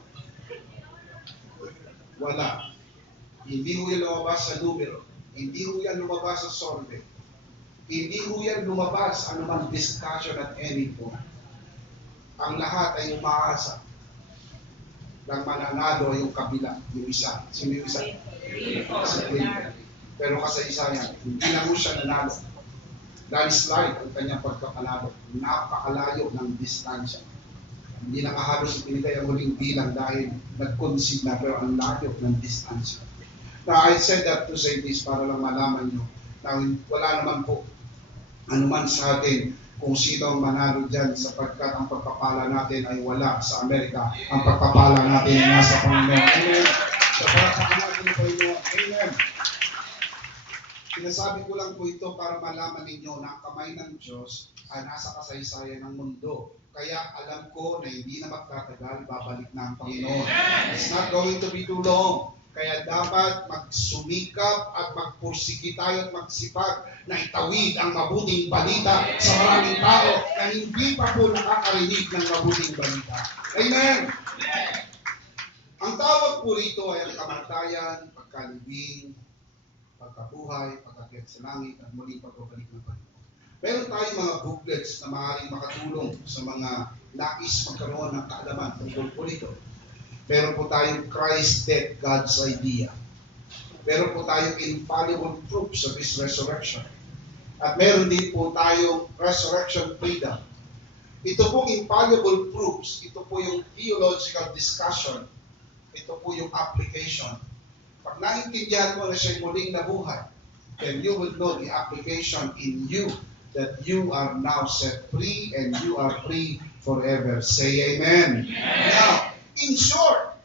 Wala. Hindi ho yan lumabas sa numero. Hindi ho yan lumabas sa survey. Hindi ho yan lumabas anumang discussion at any point. Ang lahat ay umaasa ng mananalo yung kabila, yung isa. Sino yung isa? Si Clinton. Pero kasaysayan, hindi na ho siya nanalo. Landslide ang kanyang pagkapanalo. Napakalayo ng distansya. Hindi nakahalos ibinigay ang muling bilang dahil nag-concede na pero ang layo ng distansya. Now, I said that to say this para lang malaman nyo na wala naman po anuman sa atin kung sino ang manalo dyan sapagkat ang pagpapala natin ay wala sa Amerika. Ang pagpapala natin ay nasa Panginoon. Amen. Sa palakpakan natin po inyo. Amen. Sinasabi ko lang po ito para malaman ninyo na ang kamay ng Diyos ay nasa kasaysayan ng mundo. Kaya alam ko na hindi na magtatagal, babalik na ang Panginoon. It's not going to be too long. Kaya dapat magsumikap at magpursigi tayo at magsipag na itawid ang mabuting balita sa maraming tao na hindi pa po nakakarinig ng mabuting balita. Amen! Ang tawag po rito ay ang kamatayan, pagkalibing, pagkabuhay, pagkakyat sa langit, at muling pagbabalik ng Panginoon. Meron tayong mga booklets na maaaring makatulong sa mga nais magkaroon ng kaalaman tungkol po rito. Meron po tayong Christ, Death, God's Idea. Meron po tayong Infallible Proofs of His Resurrection. At meron din po tayong Resurrection Freedom. Ito pong Infallible Proofs, ito po yung theological discussion, ito po yung application. Pag naintindihan mo na siya'y muling nabuhay, then you will know the application in you that you are now set free and you are free forever. Say amen. Now, in short,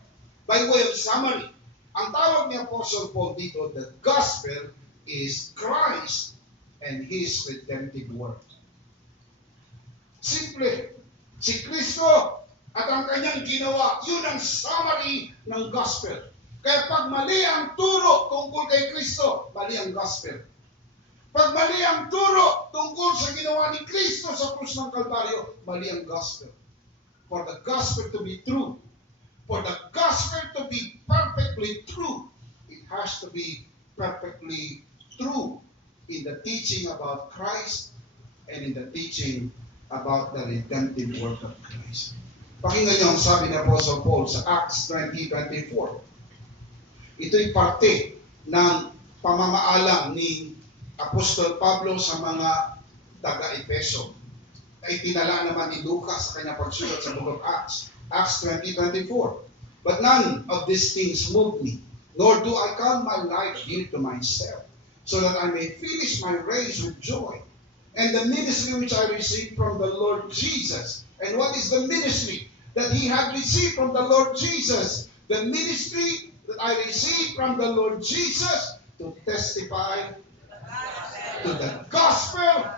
by way of summary, ang tawag ni Apostle Paul dito, the gospel is Christ and His redemptive work. Simple, si Kristo at ang kanyang ginawa, yun ang summary ng gospel. Kaya pag mali ang turo tungkol kay Kristo, mali ang gospel. Pag mali ang turo tungkol sa ginawa ni Kristo sa krus ng Kalbaryo, mali ang gospel. For the gospel to be true, for the gospel to be perfectly true, it has to be perfectly true in the teaching about Christ and in the teaching about the redemptive work of Christ. Pakinggan niyo ang sabi ni Apostle Paul sa Acts 20:24. Ito'y parte ng pamamaalam ni Apostol Pablo sa mga taga-Efeso na itinala naman ni Lucas sa kanyang pagsulat sa Book of Acts. Acts 20:24. But none of these things move me, nor do I count my life dear to myself, so that I may finish my race with joy, and the ministry which I received from the Lord Jesus. And what is the ministry that he had received from the Lord Jesus? The ministry that I received from the Lord Jesus to testify to the gospel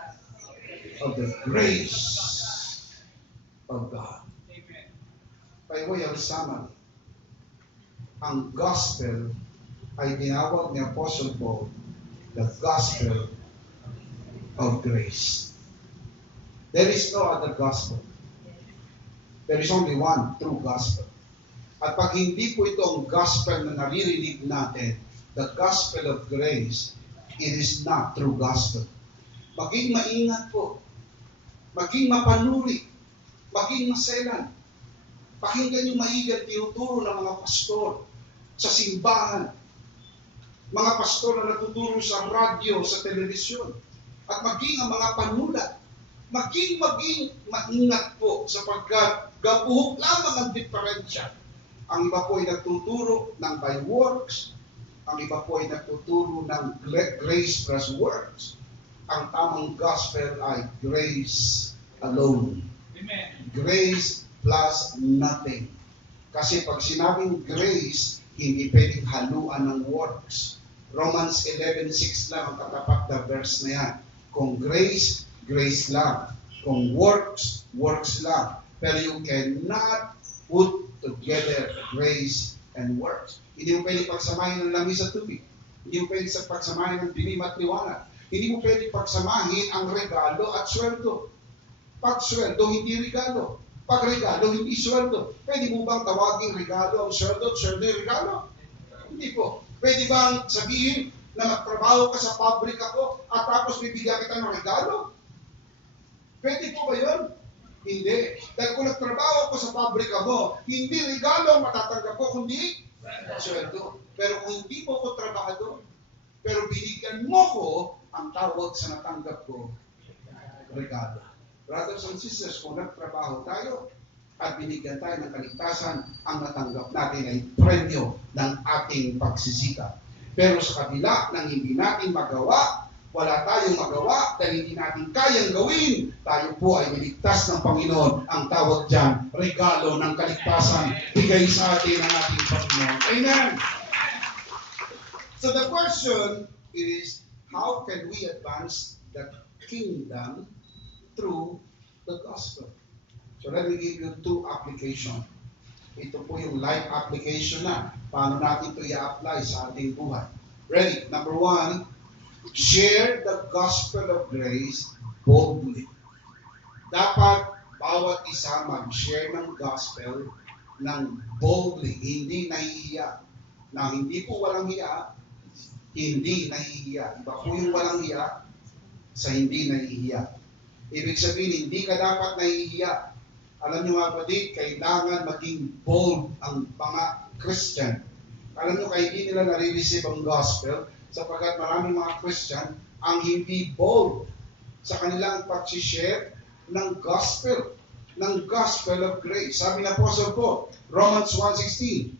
of the grace of God. By way of summary, ang gospel ay tinawag ni Apostle Paul the gospel of grace. There is no other gospel. There is only one true gospel. At pag hindi po ito ang gospel na naririnig natin, the gospel of grace, it is not true gospel. Maging maingat po. Maging mapanuri. Maging maselan. Pakinggan yung maigang tinuturo ng mga pastor sa simbahan. Mga pastor na natuturo sa radyo, sa telebisyon. At maging ang mga panulat. Maging maingat po sapagkat gabuhok lamang ang diferensya. Ang iba po ay nagtuturo ng by works. Ang iba po ay nagtuturo ng grace plus works. Ang tamang gospel ay grace alone. Amen. Grace plus nothing. Kasi pag sinabing grace, hindi pwedeng haluan ng works. Romans 11:6 lang ang katapat na verse na yan. Kung grace, grace lang. Kung works, works lang. Pero you cannot put together grace and works. Hindi mo pwedeng pagsamahin ng langis at tubig. Hindi mo pwedeng pagsamahin ng dilim at liwanag. Hindi mo pwedeng pagsamahin ang regalo at sweldo. Pag sweldo, hindi regalo. Pag regalo, hindi sweldo. Pwede mo bang tawaging regalo ang sweldo at sweldo yung regalo? Hindi po. Pwede bang sabihin na magtrabaho ka sa pabrika ko at tapos bibigyan kita ng regalo? Pwede po ba yun? Hindi. Dahil kung nagtrabaho ko sa pabrika mo, hindi regalo ang matatanggap ko, kundi sweldo. Pero kung hindi mo ko trabahador, pero binigyan mo ko, ang tawag sa natanggap ko, regalo. Brothers and sisters, kung nagtrabaho tayo at binigyan tayo ng kaligtasan, ang natanggap natin ay premyo ng ating pagsisikap. Pero sa kabila ng hindi natin magawa, wala tayong magawa dahil hindi natin kayang gawin, tayo po ay niligtas ng Panginoon. Ang tawag dyan, regalo ng kaligtasan, bigay sa atin ng ating Panginoon. Amen! So the question is, how can we advance the kingdom through the gospel? So let me give you two application. Ito po yung life application na. Paano natin ito i-apply sa ating buhay. Ready? Number one, share the gospel of grace boldly. Dapat bawat isa mag-share ng gospel ng boldly, hindi nahihiya. Na hindi po walang hiya, hindi nahihiya. Iba po yung walang hiya sa hindi nahihiya. Ibig sabihin, hindi ka dapat nahihiya. Alam nyo nga kapatid, kailangan maging bold ang mga Christian. Alam nyo, kaya hindi nila nare-receive ang gospel sapagkat maraming mga Christian ang hindi bold sa kanilang pag-share ng gospel of grace. Sabi ng Apostle Paul, Romans 1:16,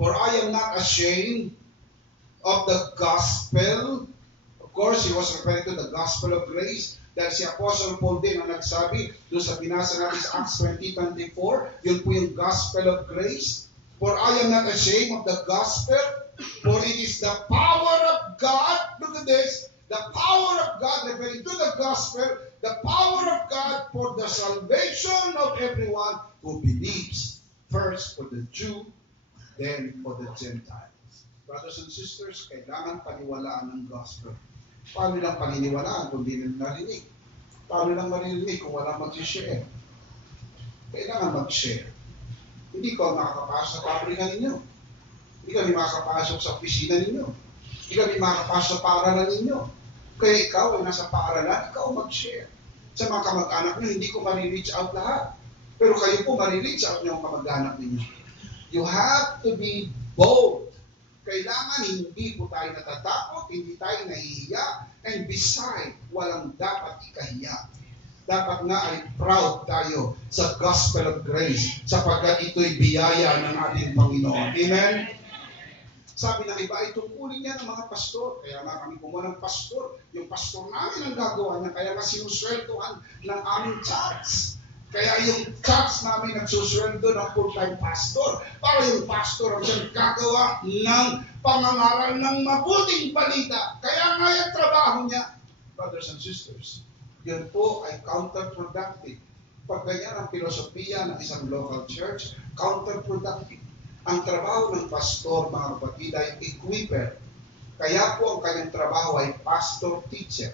for I am not ashamed of the gospel. Of course, he was referring to the gospel of grace. Dahil si Apostle Paul din ang nagsabi doon sa binasa natin sa Acts 20:24, yun po yung gospel of grace. For I am not ashamed of the gospel, for it is the power of God. Look at this. The power of God, referring to the gospel, the power of God for the salvation of everyone who believes. First for the Jew, then for the Gentiles. Brothers and sisters, kailangan paniwalaan ng gospel. Paano lang paniniwalaan kung di nila narinig? Paano lang maririnig kung walang mag-share? Kailangan mag-share. Hindi ko makakapasok sa pabrika ninyo. Hindi kami makakapasok sa opisina ninyo. Hindi kami makakapasok sa paaralan ninyo. Kaya ikaw ay nasa paaralan, ikaw mag-share. Sa mga kamag-anak nyo, hindi ko ma-reach out lahat. Pero kayo po ma-reach out nyo ang kamag-anak ninyo. You have to be bold. Kailangan hindi po tayo natatakot, hindi tayo nahihiya, and beside, walang dapat ikahiya. Dapat nga ay proud tayo sa gospel of grace sapagkat ito'y biyaya ng ating Panginoon. Amen? Sabi ng iba, ay tungkulin niya ng mga pastor. Kaya nga kami kumuha ng pastor. Yung pastor namin ang gagawa niya, kaya nga sinusweldohan ng aming church. Kaya yung church namin nagsusweldo ng full-time pastor para yung pastor ang siyang gagawa ng pangangaral ng mabuting balita. Kaya nga yung trabaho niya, brothers and sisters, yun po ay counterproductive. Pag ganyan ang filosofiya ng isang local church, counterproductive. Ang trabaho ng pastor, mga kapatid, ay equiper. Kaya po ang kanyang trabaho ay pastor-teacher.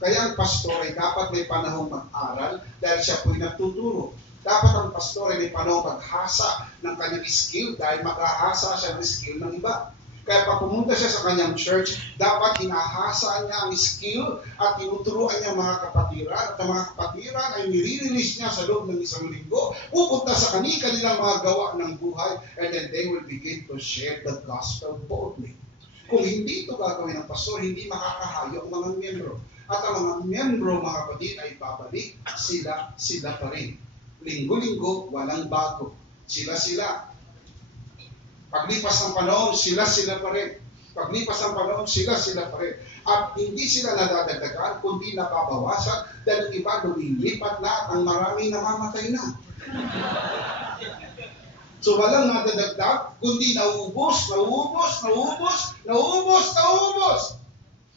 Kaya ang pastor ay dapat may panahong mag-aral dahil siya po'y nagtuturo. Dapat ang pastor ay may panahong maghasa ng kanyang skill dahil maghahasa siya ng skill ng iba. Kaya pag pumunta siya sa kanyang church, dapat hinahasa niya ang skill at tinuturuan niya mga kapatiran. At ang mga kapatiran ay nire-release niya sa loob ng isang linggo, pupunta sa kanilang mga gawa ng buhay, and then they will begin to share the gospel boldly. Kung hindi ito gagawin ng pastor, hindi makakahayo ang mga miyembro. At ang mga miyembro, mga kapatid, ay babalik sila pa rin. Linggo-linggo, walang bago. Sila. Paglipas ng panahon, sila pa rin. Paglipas ng panahon, sila pa rin. At hindi sila nadadagdagan, kundi nababawasan dahil iba lumilipat na at ang marami namamatay na. So walang nadadagdag, kundi naubos.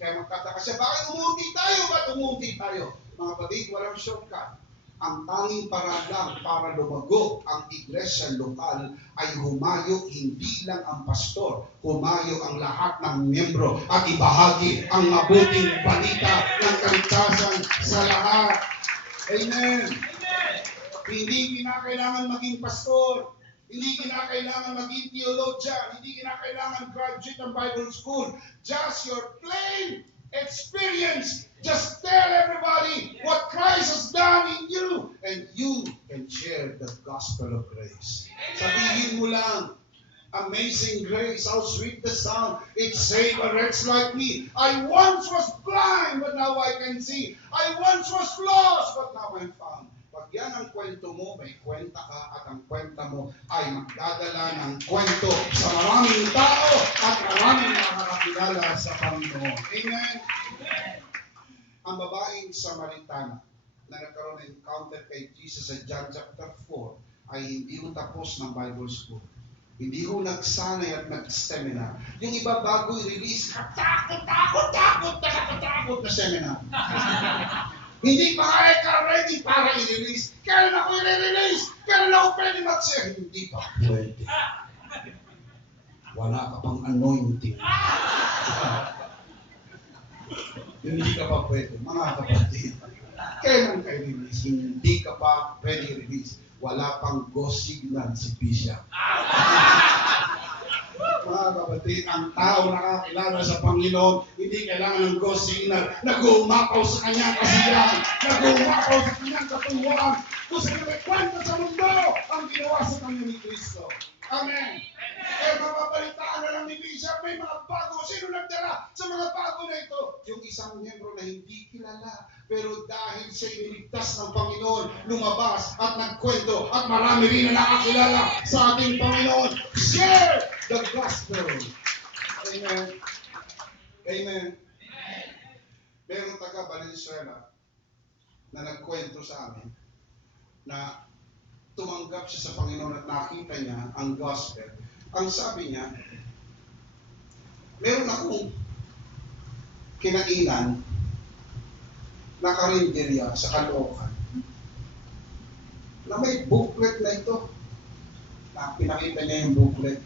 Kaya magtataka siya, bakit umunti tayo? Mga kapatid, walang shortcut. Ang tanging paraan lang para lumago ang iglesia lokal ay humayo hindi lang ang pastor, humayo ang lahat ng miyembro at ibahagi ang mabuting balita ng kaligtasan sa lahat. Amen. Hindi kinakailangan maging pastor. Hindi kinakailangan maging theologian. Hindi kinakailangan graduate ng Bible school. Just your plain experience. Just tell everybody what Christ has done in you. And you can share the gospel of grace. Sabihin mo lang, amazing grace, how sweet the sound. It saved a wretch like me. I once was blind, but now I can see. I once was lost, but now I'm found. Pag yan ang kwento mo, may kwenta ka at ang kwenta mo ay magdadala ng kwento sa maraming tao at maraming makakakilala sa Panginoon. Amen? Ang babaeng Samaritana na nagkaroon ng encounter kay Jesus sa John chapter 4 ay hindi ho tapos ng Bible school. Hindi ho nagsanay at nag-seminar. Yung iba bago i-release, takot na seminar. Hindi pa ka ready para i-release. Kailan ako i-release? Kailan ako pwede mag-share? Hindi pa pwede. Wala ka pang anointing. Hindi ka pa pwede. Mga kapatid, kailan ka i-release? Hindi ka pa pwede i-release. Wala pang go signal si Bishop. Mga kapatid, ang tao nakakilala sa Panginoon, hindi kailangan ng go signal. Nag-uumakaw sa kanya kasiyahan. Nag-uumakaw sa kanyang katuwaan. Kung sa kwento sa mundo, ang ginawa sa kanya ni Kristo. Amen. Kaya mapapalitaan na lang ni Bishop, may mga bago. Sino nagdala sa mga bago na ito? Yung isang miyembro na hindi kilala. Pero dahil siya iniligtas ng Panginoon, lumabas at nagkwento at marami rin na nakakilala sa ating Panginoon. Share the gospel. Amen. Amen. Merong taga Valenzuela na nagkwento sa amin na tumanggap siya sa Panginoon at nakita niya ang gospel. Ang sabi niya, meron akong kinainan na karinderya sa Caloocan na may booklet na ito. Na pinakita niya yung booklet.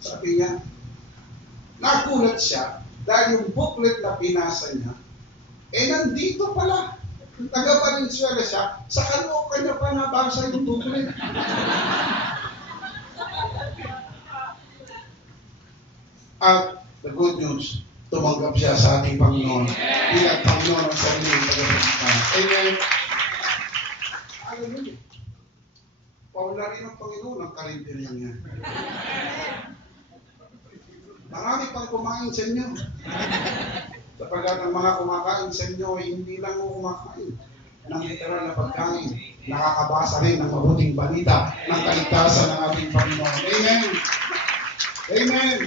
Sabi niya, nagulat siya dahil yung booklet na binasa niya, nandito pala. Taga Valenzuela siya, sa Caloocan niya pa nabasa yung booklet. At the good news, tumanggap siya sa ating Panginoon. Bilang Panginoon ang sarili ng tagapagligtas. Amen. Hallelujah. Paula rin ang Panginoon ang karinderyang yan. Marami pang kumain sa inyo. Sapagkat ang mga kumakain sa inyo, hindi lang mo kumakain ng literal na pagkain. Nakakabasa rin ng mabuting balita ng kaligtasan ng ating Panginoon. Amen. Amen.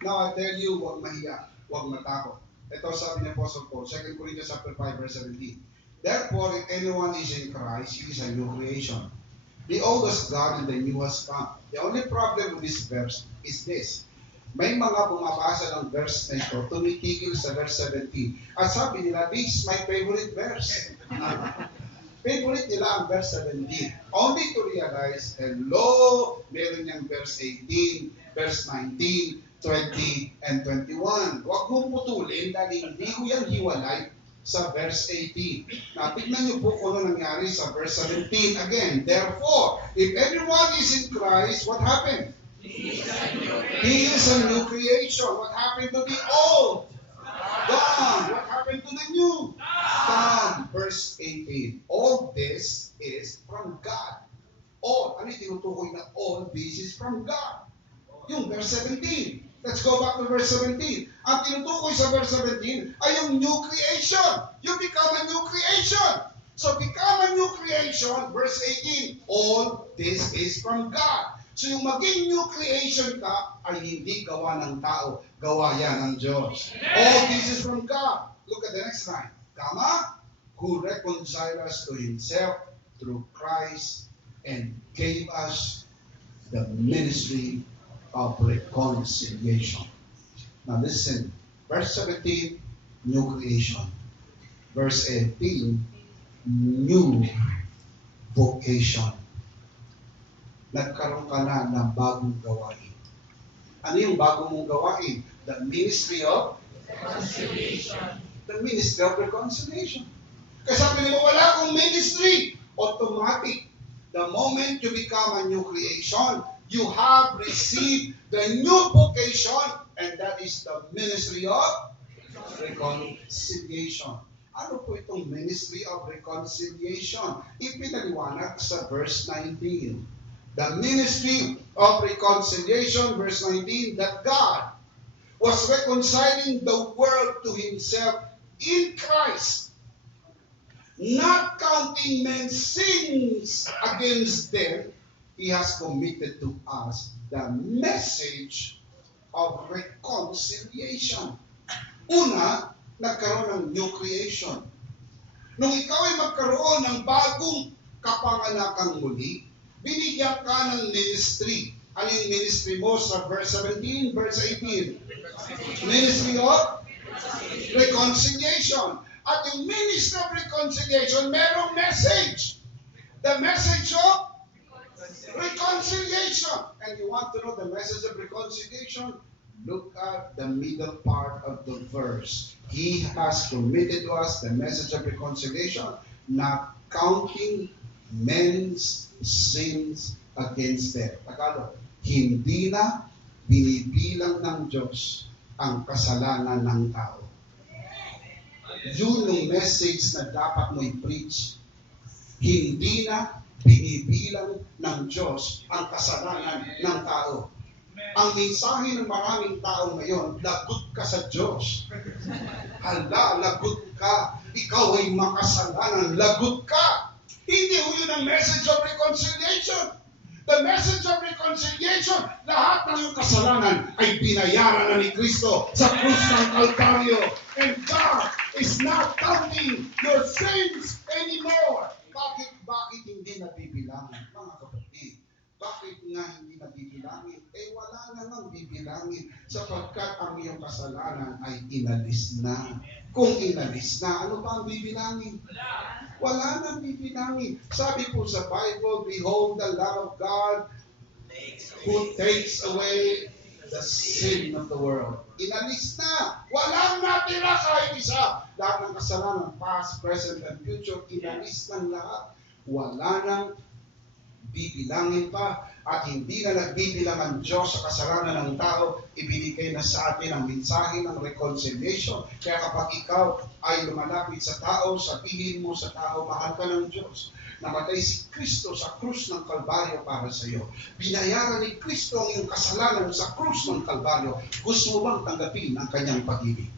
Now I tell you, huwag mahiya, huwag matakot. Ito sabi ni Apostle Paul, 2 Corinthians 5, verse 17. Therefore, if anyone is in Christ, he is a new creation. The old has gone and the new has come. The only problem with this verse is this. May mga bumabasa ng verse na ito, tumitigil sa verse 17. At sabi nila, this is my favorite verse. Favorite nila ang verse 17. Only to realize, hello, meron niyang verse 18, verse 19, 20, and 21. Huwag mong putulin dahil hindi ko yan hiwalay sa verse 18. Now, tignan niyo po kung ano nangyari sa verse 17. Again, therefore, if everyone is in Christ, what happened? He is a new creation. What happened to the old? Gone. What happened to the new? Gone. Verse 18. All this is from God. All. Ano yung tinutukoy na all this is from God? Yung verse 17. Let's go back to verse 17. Ang tinutukoy sa verse 17 ay yung new creation. You become a new creation. So become a new creation, verse 18, all this is from God. So yung maging new creation ka ay hindi gawa ng tao, gawa yan ng Diyos. All this is from God. Look at the next line. Kama, who reconciled us to Himself through Christ and gave us the ministry of reconciliation. Now listen, verse 17, new creation. Verse 18, new vocation. Nagkaroon ka na ng bagong gawain. Ano yung bagong mong gawain? The ministry of reconciliation. The ministry of reconciliation. Kasi sabi nila, wala akong ministry. Automatic. The moment you become a new creation, you have received the new vocation, and that is the ministry of reconciliation. Ano po itong ministry of reconciliation? Ipinaliwanag sa verse 19. The ministry of reconciliation, verse 19, that God was reconciling the world to Himself in Christ, not counting men's sins against them. He has committed to us the message of reconciliation. Una, nagkaroon ng new creation. Nung ikaw ay magkaroon ng bagong kapanganakang muli, binigyan ka ng ministry. Ano yung ministry mo sa verse 17, verse 18? Ministry of reconciliation. At yung Ministry of Reconciliation, merong message. The message of reconciliation. And you want to know the message of reconciliation? Look at the middle part of the verse. He has committed to us the message of reconciliation, not counting men's sins against them. Tagalog, hindi na binibilang ng Diyos ang kasalanan ng tao. Yun yung message na dapat mo i-preach. Hindi na binibilang ng Diyos ang kasalanan ng tao. Ang mensahe ng maraming tao ngayon, lagot ka sa Diyos. Hala, lagot ka. Ikaw ay makasalanan. Lagot ka. Hindi ho yun ang message of reconciliation. The message of reconciliation, lahat ng iyong kasalanan ay binayaran na ni Kristo sa krus ng Kalbaryo. And God is not counting your sins anymore. Bakit hindi nabibilangin? Mga kapatid, bakit nga hindi nabibilangin? Wala namang bibilangin sapagkat ang iyong kasalanan ay inalis na. Kung inalis na, ano pa ang bibilangin? Wala nang bibilangin. Sabi po sa Bible, behold the Lamb of God who takes away the sin of the world. Inalis na. Walang natira kahit isa. Lahat ng kasalanan, past, present, and future, inalis ng lahat. Wala nang bibilangin pa. At hindi na nagbibilang ang Diyos sa kasalanan ng tao, ibinigay na sa atin ang mensahe ng reconciliation. Kaya kapag ikaw ay lumalapit sa tao, sabihin mo sa tao, mahal ka ng Diyos. Namatay si Kristo sa krus ng Kalbaryo para sa iyo. Binayaran ni Kristo ang iyong kasalanan sa krus ng Kalbaryo. Gusto mo bang tanggapin ang kanyang pag-ibig?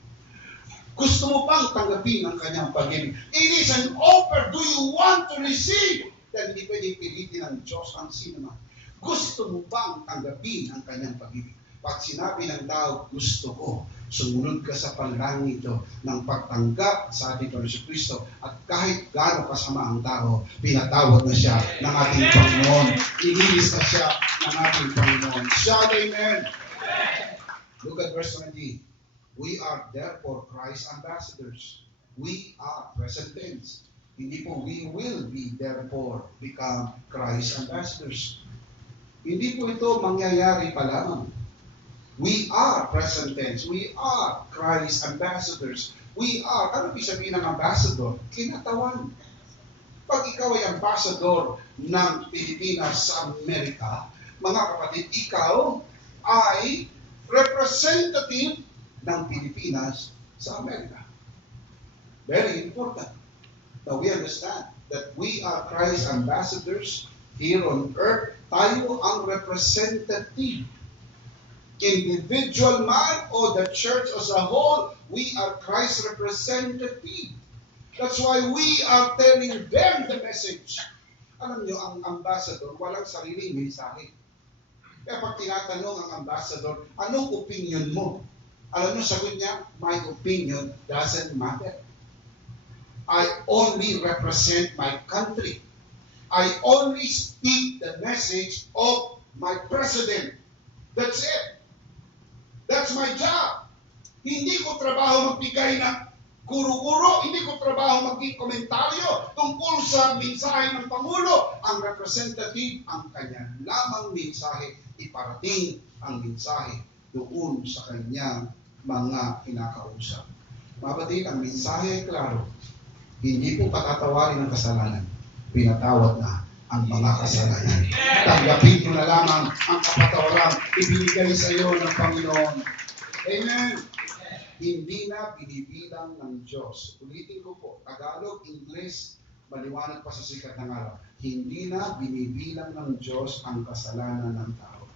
Gusto mo bang tanggapin ang kanyang pag-ibig? It is an offer. Do you want to receive? Dahil hindi pwedeng pilitin ng Diyos ang sinama. Gusto mo bang tanggapin ang kanyang pag-ibig? Pag sinabi ng tao, gusto ko, sumunod ka sa panalangin ito ng pagtanggap sa ating Panginoon Kristo. At kahit gaano kasama ang tao, pinatawad na siya ng ating Panginoon. Inilis na siya ng ating Panginoon. Shout amen! Look at verse 20. We are therefore Christ's ambassadors. We are present tense. Hindi po we will be therefore become Christ's ambassadors. Hindi po ito mangyayari pa lamang. We are present tense. We are Christ's ambassadors. We are, ano ibig sabihin ng ambassador? Kinatawan. Pag ikaw ay ambassador ng Pilipinas sa Amerika, mga kapatid, ikaw ay representative ng Pilipinas sa Amerika. Very important. Now we understand that we are Christ's ambassadors here on earth. Tayo ang representative. Individual man or the church as a whole, we are Christ's representative. That's why we are telling them the message. Alam nyo, ang ambassador, walang sariling mensahe. Kaya pag tinatanong ang ambassador, anong opinion mo? Alam nyo, sagot niya, my opinion doesn't matter. I only represent my country. I only speak the message of my president. That's it. That's my job. Hindi ko trabaho magbigay ng kuro-kuro. Hindi ko trabaho maging komentaryo tungkol sa mensahe ng Pangulo. Ang representative, ang kanya lamang mensahe, iparating ang mensahe doon sa kanyang mga kinakausap. Mabatid, ang mensahe ay klaro. Hindi po patatawarin ang kasalanan. Pinatawad na ang mga kasalanan. Tanggapin mo na lamang ang kapatawaran ibinigay sa iyo ng Panginoon. Amen. Hindi na binibilang ng Diyos. Ulitin ko po, Tagalog, English, maliwanag pa sa sikat ng araw. Hindi na binibilang ng Diyos ang kasalanan ng tao.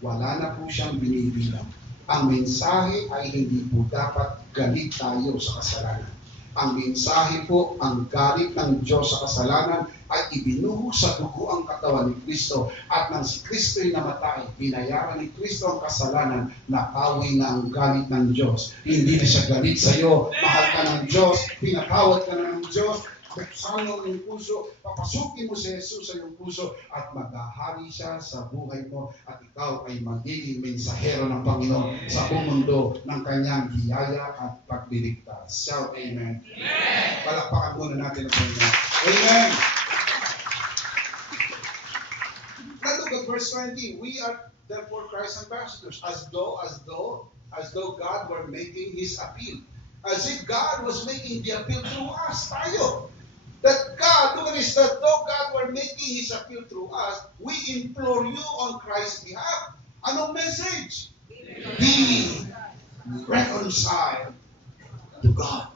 Wala na po siyang binibilang. Ang mensahe ay hindi po dapat galit tayo sa kasalanan. Ang mensahe po, ang galit ng Diyos sa kasalanan ay ibinuhos sa dugo ang katawan ni Kristo. At nang si Kristo'y namatay, binayaran ni Kristo ang kasalanan, napawi na ang galit ng Diyos. Hindi na siya galit sa iyo, mahal ka ng Diyos, pinatawad ka na ng Diyos, buksan mo yung puso, papasukin mo si Jesus sa iyong puso, at maghahari siya sa buhay mo, at ikaw ay magiging mensahero ng Panginoon sa buong mundo ng kanyang biyaya at pagliligtas. Shout amen. Amen. Palakpakan muna natin ang Panginoon. Amen. Now look at verse 20. We are therefore Christ's ambassadors, as though God were making His appeal. As if God was making the appeal through us, tayo. That God, look at this, that though God were making His appeal through us, we implore you on Christ's behalf. Anong message? Be reconciled to God.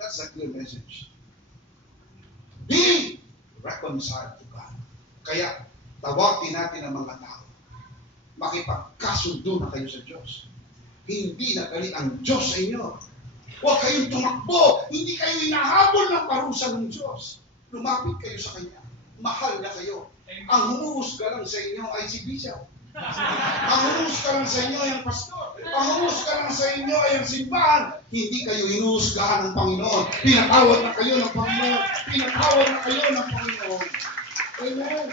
That's a clear message. Be reconciled to God. Kaya, tawagin natin ang mga tao. Makipagkasundo na kayo sa Diyos. Hindi na galit ang Diyos sa inyo. Huwag kayong tumakbo. Hindi kayo hinahabol ng parusa ng Diyos. Lumapit kayo sa Kanya. Mahal na kayo. Ang humuhusga lang sa inyo ay si Bishop. Ang humuhusga lang sa inyo ay ang pastor. Ang humuhusga lang sa inyo ay ang simbahan. Hindi kayo hinuhusgahan ng Panginoon. Pinatawad na kayo ng Panginoon. Pinatawad na kayo ng Panginoon. Amen.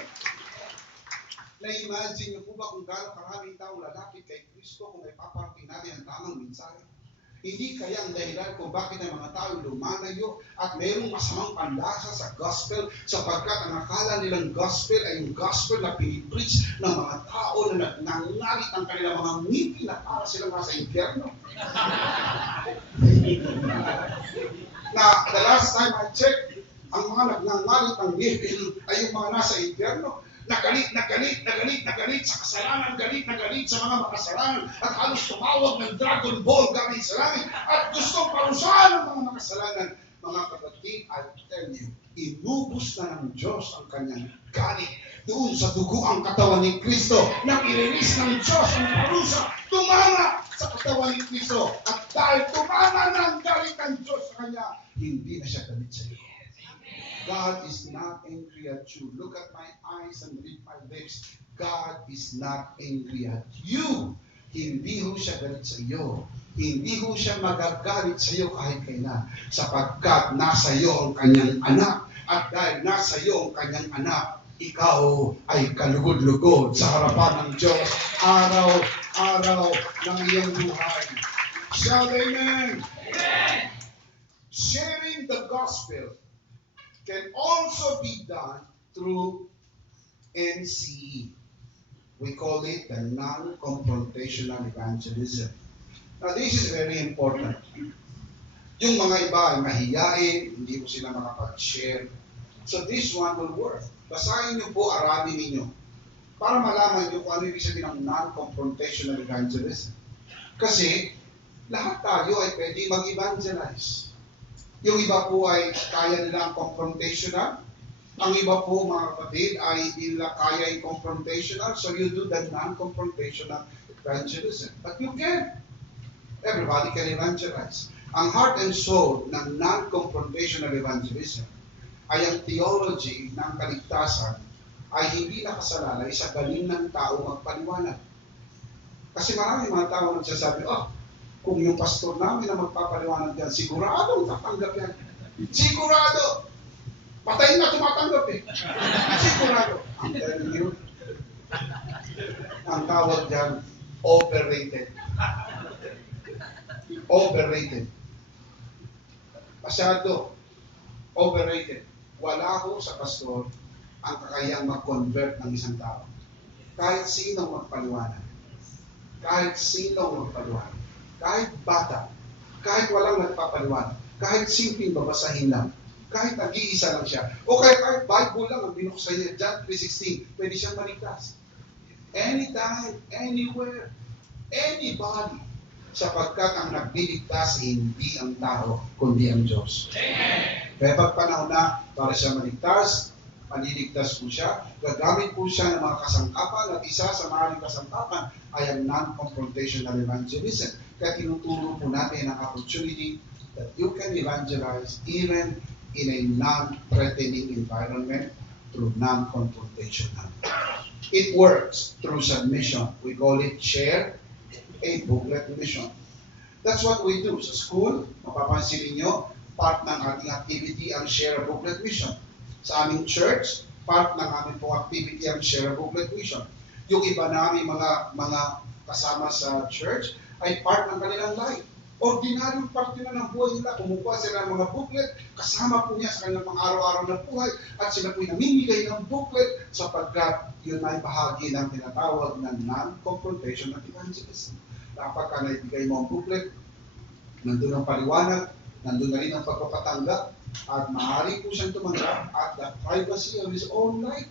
Na-imagine niyo po ba kung gaano karaming taong lalapit kay Kristo kung may paparating natin ang tamang mensahe? Hindi kaya ang dahilan kung bakit ang mga tao lumalayo at mayroong masamang panlasa sa gospel sapagkat ang akala nilang gospel ay yung gospel na pinipreach ng mga tao na nagngangalit ang kanilang mga ngiti na para silang nasa impyerno. Na the last time I checked, ang mga nagngangalit ang ngiti ay yung mga nasa impyerno. Nagalit sa kasalanan, galit sa mga makasalanan, at halos tumawag ng Dragon Ball galing sa langit, at gustong parusahan ng mga makasalanan. Mga kapatid, I tell you, inubos na ng Diyos ang kanyang galit doon sa dugo ang katawan ni Kristo, na i-release ng Diyos ang parusa, tumama sa katawan ni Kristo, at dahil tumama ng galit ng Diyos sa kanya, hindi na siya galit sa iyo. God is not angry at you. Look at my eyes and read my lips. God is not angry at you. Hindi ho siya galit sa iyo. Hindi ho siya magagalit sa iyo kahit kailan. Sapagkat nasa iyo ang kanyang anak. At dahil nasa iyo ang kanyang anak, ikaw ay kalugod-lugod sa harapan ng Diyos araw-araw ng iyong buhay. Shout amen. Amen. Sharing the gospel can also be done through NCE. We call it the non-confrontational evangelism. Now, this is very important. Yung mga iba ay mahiyain, hindi mo sila makapag-share. So this one will work. Basahin niyo po, aralin ninyo, para malaman niyo kung ano yung sabihin ng non-confrontational evangelism. Kasi, lahat tayo ay pwede mag-evangelize. Yung iba po ay kaya nilang confrontational. Ang iba po, mga kapatid, ay hindi nila kaya yung confrontational. So you do the non-confrontational evangelism. But you can. Everybody can evangelize. Ang heart and soul ng non-confrontational evangelism ay ang theology ng kaligtasan ay hindi nakasalalay sa galing ng tao magpaliwanag. Kasi marami mga tao nagsasabi, kung yung pastor namin na magpapaliwanag yan, siguradong tatanggap yan. Sigurado. Patay na tumatanggap eh. Sigurado. Ang telling you, ang tawag dyan, overrated. Overrated. Masyado. Overrated. Wala ho sa pastor ang kakayang mag-convert ng isang tao. Kahit sinong magpaliwanag. Kahit sinong magpaliwanag. Kahit bata, kahit walang nagpapaliwanag, kahit simpleng babasahin lang, kahit nag-iisa lang siya, o kahit Bible lang ang binuksan niya, John 3:16, pwede siyang maligtas. Anytime, anywhere, anybody, sapagkat ang nagliligtas hindi ang tao, kundi ang Diyos. Kaya pag panahon na para siya maligtas, maliligtas po siya, gagamit po siya ng mga kasangkapan, at isa sa maraming kasangkapan ay ang non-confrontational evangelism. Kaya tinuturo po natin ang opportunity that you can evangelize even in a non-threatening environment through non-confrontational. It works through submission. We call it share a booklet mission. That's what we do. Sa school, mapapansin niyo, part ng ating activity ang Share a Booklet Mission. Sa aming church, part ng aming pong activity ang Share a Booklet Mission. Yung iba namin mga kasama sa church ay part ng kanilang life. Ordinaryong parte na ng buhay nila. Kumukuha sila ng mga booklet, kasama po niya sa kanilang mga araw-araw na buhay, at sila po'y namimigay ng booklet sapagkat yun ay bahagi ng tinatawag na non-confrontation ng evangelism. Kapag ka naibigay mo ang booklet, nandun ang paliwanag, nandun na rin ang pagpapatanggap, at maaari po siyang tumanggap at the privacy of his own life.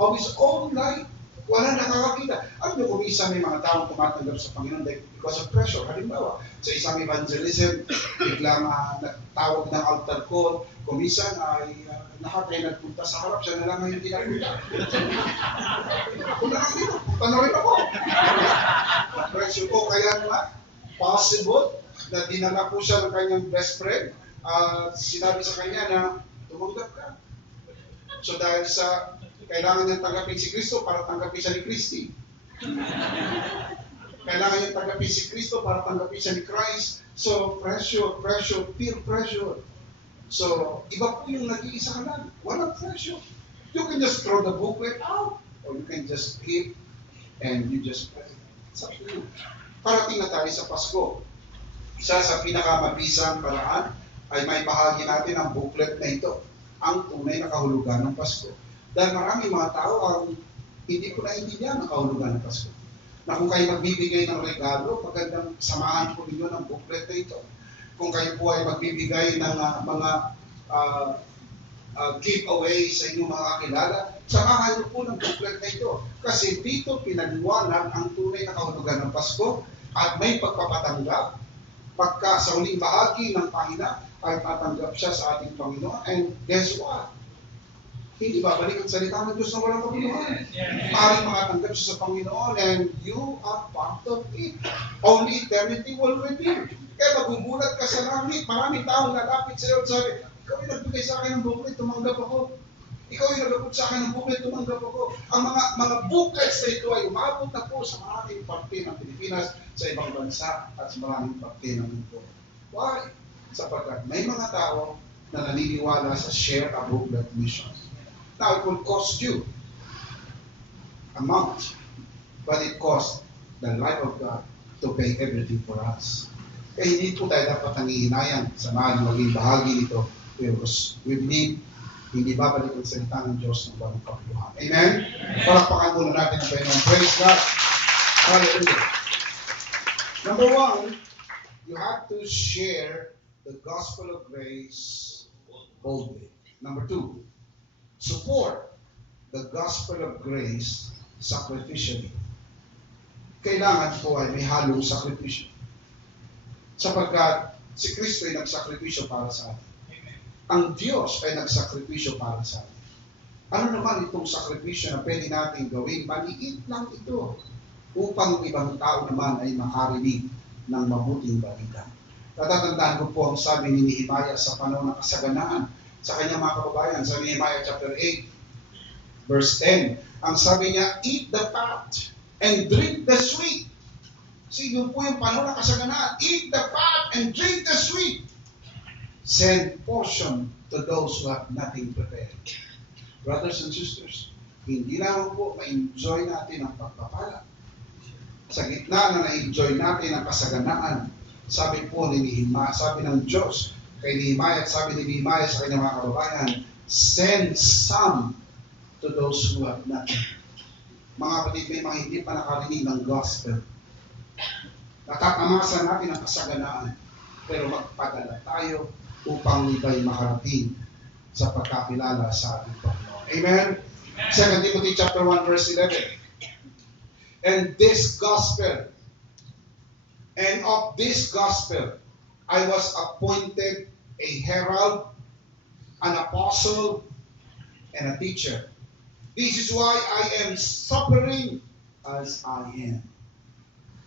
Of his own life. Wala nakakakita. Alam niyo, kung isa may mga taong tumatanggap sa Panginoon because of pressure. Halimbawa, sa isang evangelism, biglang nagtawag ng altar call, kung minsan ay lahat ay nagpunta sa harap, siya na lang ang hindi napunta. Kung nakakita, punta na rin ako. Pressure ko, kaya naman, possible na dinala po siya ng kanyang best friend, sinabi sa kanya na tumanggap ka. So dahil sa kailangan niyang tanggapin si Kristo para tanggapin siya ni Kristi. Kailangan niyang tanggapin si Kristo para tanggapin siya ni Christ. So, pressure, peer pressure. So, iba po yung nag-iisa ka lang. Walang pressure. You can just throw the booklet out. Or you can just keep and you just pray. It's up to you. Parating na tayo sa Pasko. Isa sa pinakamabisang paraan ay may bahagi natin ang booklet na ito. Ang tunay na kahulugan ng Pasko. Dahil maraming mga tao ang hindi ko naintindihan ang kahulugan ng Pasko. Na kung kayo magbibigay ng regalo, magandang samahan po ninyo ng booklet na ito. Kung kayo po ay magbibigay ng mga giveaway sa inyong mga kakilala, samahan niyo po ng booklet na ito. Kasi dito pinaliwanag ang tunay na kahulugan ng Pasko at may pagpapatanggap pagka sa huling bahagi ng pahina ay tatanggap siya sa ating Panginoon. And guess what? Hindi babalik ang salita ng Diyos na walang kabuluhan. Maaaring makatanggap siya sa Panginoon and you are part of it. Only eternity will reveal. Kaya magugulat ka sa langit. Maraming taong lalapit sa iyo at sabi, ikaw yung nagbigay sa akin ng booklet, tumanggap ako. Ikaw yung nagabot sa akin ng booklet, tumanggap ako. Ang mga booklets na ito ay umabot na po sa maraming parte ng Pilipinas, sa ibang bansa, at sa maraming parte ng mundo. Why? Sapagkat may mga tao na naniniwala sa Share a Booklet Mission. Now, it will cost you a month, but it costs the life of God to pay everything for us. Kaya hindi po tayo dapat nangihinayan sa mahal maging bahagi nito because we believe hindi babalik ang salita ng Diyos ng walang kapuluhan. Amen? Palakpakan muna natin ang Panginoon. Praise God. Hallelujah. Number one, you have to share the gospel of grace boldly. Number two, support the gospel of grace sacrificially. Kailangan po ay may halong sakripisyo. Sapagkat si Kristo ay nagsakripisyo para sa atin. Ang Diyos ay nagsakripisyo para sa atin. Ano naman itong sakripisyo na pwede natin gawin? Maliit lang ito upang ibang tao naman ay makarinig ng mabuting balita. Natatandaan ko po ang sabi ni Nehemiah sa panahon ng kasaganaan sa kanyang mga kababayan, sa Nehemiah chapter 8, verse 10. Ang sabi niya, eat the fat and drink the sweet. See, yun po yung panahon ng kasaganaan. Eat the fat and drink the sweet. Send portion to those who have nothing prepared. Brothers and sisters, hindi lang po ma-enjoy natin ang pagpapala. Sa gitna na na-enjoy natin ang kasaganaan, sabi po ni Nehemiah, sabi ng Diyos, kay Nehemiah, sabi ni Nehemiah sa kanyang mga kababayan, send some to those who have nothing. Mga kapatid, may mga hindi pa nakarinig ng gospel. Natatamasa natin ang kasaganaan, pero magpadala tayo upang iba'y makarating sa pagkakilala sa ating Panginoon. Amen? 2 Timothy chapter 1, verse 11. And of this gospel, I was appointed a herald, an apostle, and a teacher. This is why I am suffering as I am.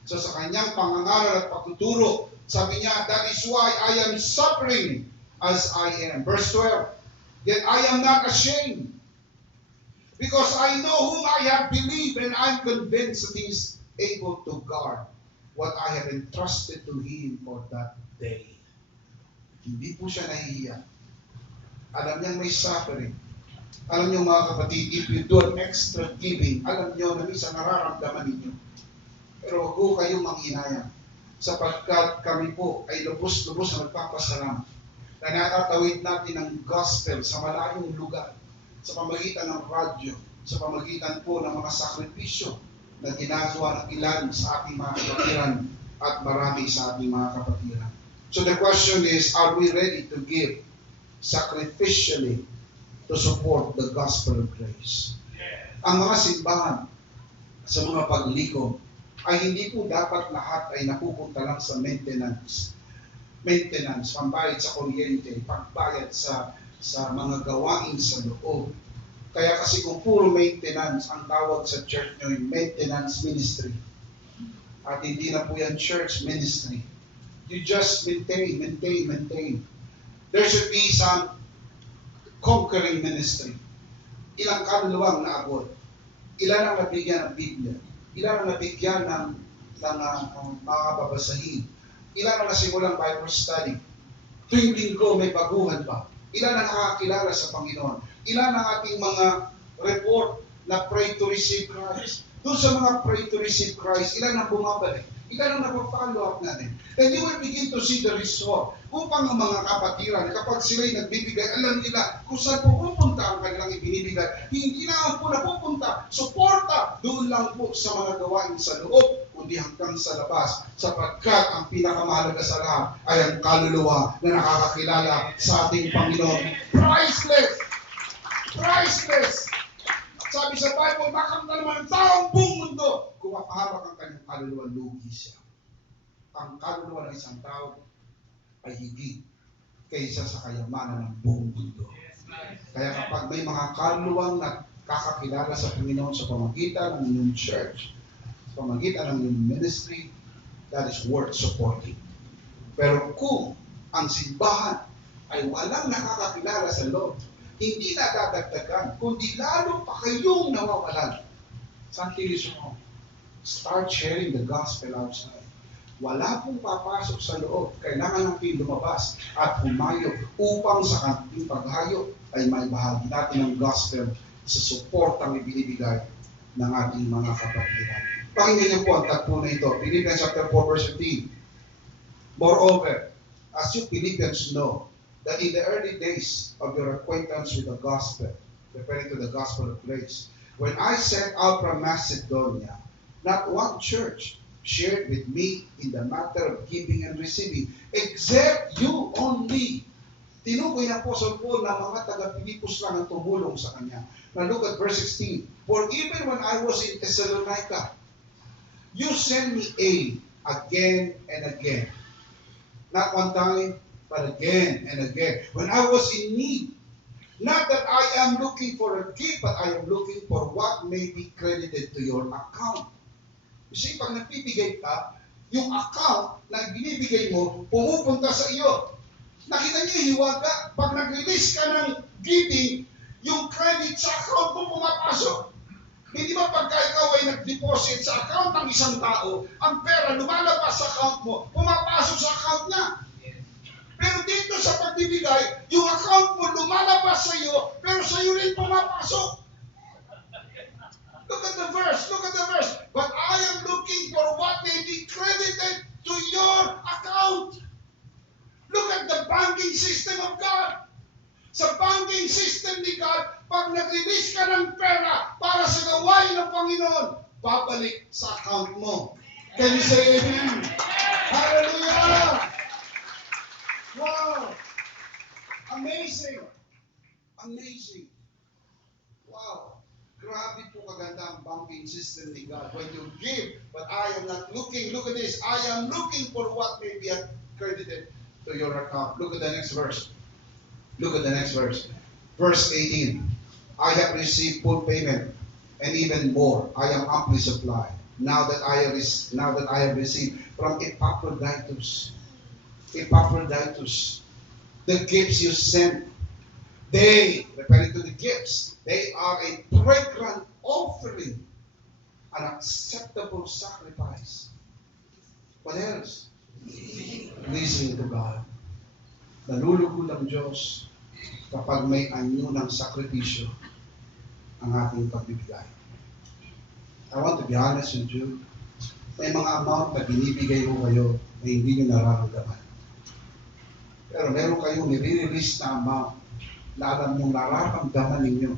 So sa kanyang pangangaral at pagtuturo, sabi niya, that is why I am suffering as I am. Verse 12, yet I am not ashamed, because I know whom I have believed, and I am convinced that He is able to guard what I have entrusted to Him for that day. Hindi po siya nahihiya. Alam niya may suffering. Alam niyo mga kapatid, if you do an extra giving, alam niyo na minsan nararamdaman ninyo. Pero huwag po kayong manghinayang. Sapagkat kami po ay lubos-lubos na nagpapasalamat na natatawid natin ang gospel sa malayong lugar, sa pamagitan ng radyo, sa pamagitan po ng mga sakripisyo na ginagawa ng ilan sa ating mga kapatiran at marami sa ating mga kapatiran. So the question is, are we ready to give sacrificially to support the gospel of grace? Ang mga simbahan sa mga paglikom ay hindi po dapat lahat ay napupunta lang sa maintenance, pambayad sa kuryente, pagbayad sa mga gawain sa loob. Kaya kasi kung puro maintenance, ang tawag sa church nyo yung maintenance ministry. At hindi na po yan church ministry. You just maintain. There should be some conquering ministry. Ilang kaluluwang naabot. Ilan ang nabigyan ng Biblia. Ilan ang nabigyan ng mga babasahin. Ilan ang nasimulang Bible study. Tuwing linggo may baguhan pa. Ilan ang nakakilala sa Panginoon. Ilan ang ating mga report na pray to receive Christ. Doon sa mga pray to receive Christ, ilan ang bumabalik. Ilan ang napapollow up natin. And you will begin to see the result. Upang ang mga kapatiran, kapag sila'y nagbibigay, alam nila kung saan pupunta ang kanilang ibinibigay. Hindi na po napupunta. Suporta doon lang po sa mga gawain sa loob, kundi hanggang sa labas. Sapagkat ang pinakamahalaga sa lahat ay ang kaluluwa na nakakakilala sa ating Panginoon. Priceless! Priceless! Sabi sa Bible, makamta naman ang taong buong mundo. Kung mapahabak ang kanyang kaluluwa, lugi siya. Ang kaluluwa ng isang tao ay higit kaysa sa kayamanan ng buong mundo. Kaya kapag may mga kaluluwang nakakakilala sa Panginoon sa pamagitan ng inyong church, sa pamagitan ng inyong ministry, that is worth supporting. Pero kung ang simbahan ay walang nakakakilala sa loob, hindi na dadagdagan, kundi lalo pa kayong nawawalan. Santilis mo, start sharing the gospel outside. Wala pong papasok sa loob. Kailangan natin lumabas at humayo upang sa ating paghayo ay may bahagi natin ng gospel sa suportang ibinibigay ng ating mga kapatiran. Pakinggan niyo po ang tagpo na ito. Philippians chapter 4 verse 15. Moreover, as you Philippians know, that in the early days of your acquaintance with the gospel, referring to the gospel of grace, when I set out from Macedonia, not one church shared with me in the matter of giving and receiving, except you only. Tinukoy ng Apostle Paul na mga taga-Pilipos lang ang tumulong sa kanya. Now look at verse 16. For even when I was in Thessalonica, you sent me aid again and again. Not one time, but again and again. When I was in need, not that I am looking for a gift, but I am looking for what may be credited to your account. You see, pag nagbibigay ka, yung account na binibigay mo, pumupunta sa iyo. Nakita niyo, hiwaga, pag nag-release ka ng giving, yung credit sa account mo pumapasok. Hindi ba pagka ikaw ay nag-deposit sa account ng isang tao, ang pera lumalabas sa account mo, pumapasok sa account niya. Pero dito sa pagbibigay, yung account mo lumalabas sa iyo, pero sa iyo rin pumapasok. Look at the verse. But I am looking for what may be credited to your account. Look at the banking system of God. Sa banking system ni God, pag nag-release ka ng pera para sa gawain ng Panginoon, babalik sa account mo. Can you say amen? Hallelujah! Wow! Amazing! Wow! Grabe po kaganda ang banking system ni God. When you give, but I am not looking. Look at this. I am looking for what may be credited to your account. Look at the next verse. Verse 18. I have received full payment, and even more. I am amply supplied. Now that I have received from Epaphroditus, the gifts you sent. They, referring to the gifts, they are a fragrant offering, an acceptable sacrifice. What else? Pleasing to God. Nalulugod ang Diyos kapag may anyo ng sakripisyo ang ating pagbibigay. I want to be honest with you. May mga amount na binibigay mo kayo na hindi nyo nararamdaman. Pero meron kayong nire-release na amount na alam mong nararamdaman ninyo.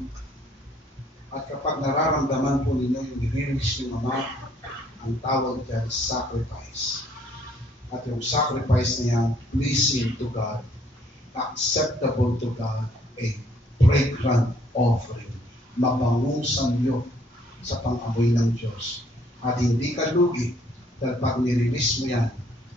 At kapag nararamdaman po ninyo yung nire-release yung amount, ang tawag dyan sacrifice. At yung sacrifice na yan, pleasing to God, acceptable to God, a fragrant offering, mabangong samyo sa pang-amoy ng Diyos. At hindi ka lugi dahil pag nirelease mo yan,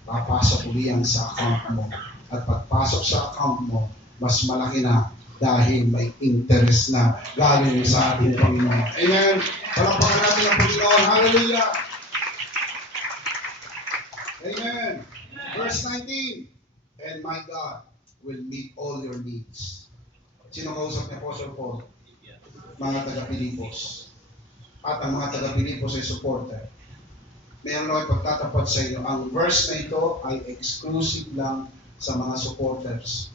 papasok uli yan sa account mo. At pagpasok sa account mo, mas malaki na dahil may interest na galing sa ating Panginoon. Amen. Palakpakan natin ang Panginoon. Hallelujah. Amen. Verse 19. And my God will meet all your needs. Sino kausap ni Apostle Paul? Mga taga-Pilipos. At ang mga taga-Pilipos ay supporter. Mayroon lang ay pagtatapat sa inyo. Ang verse na ito ay exclusive lang sa mga supporters.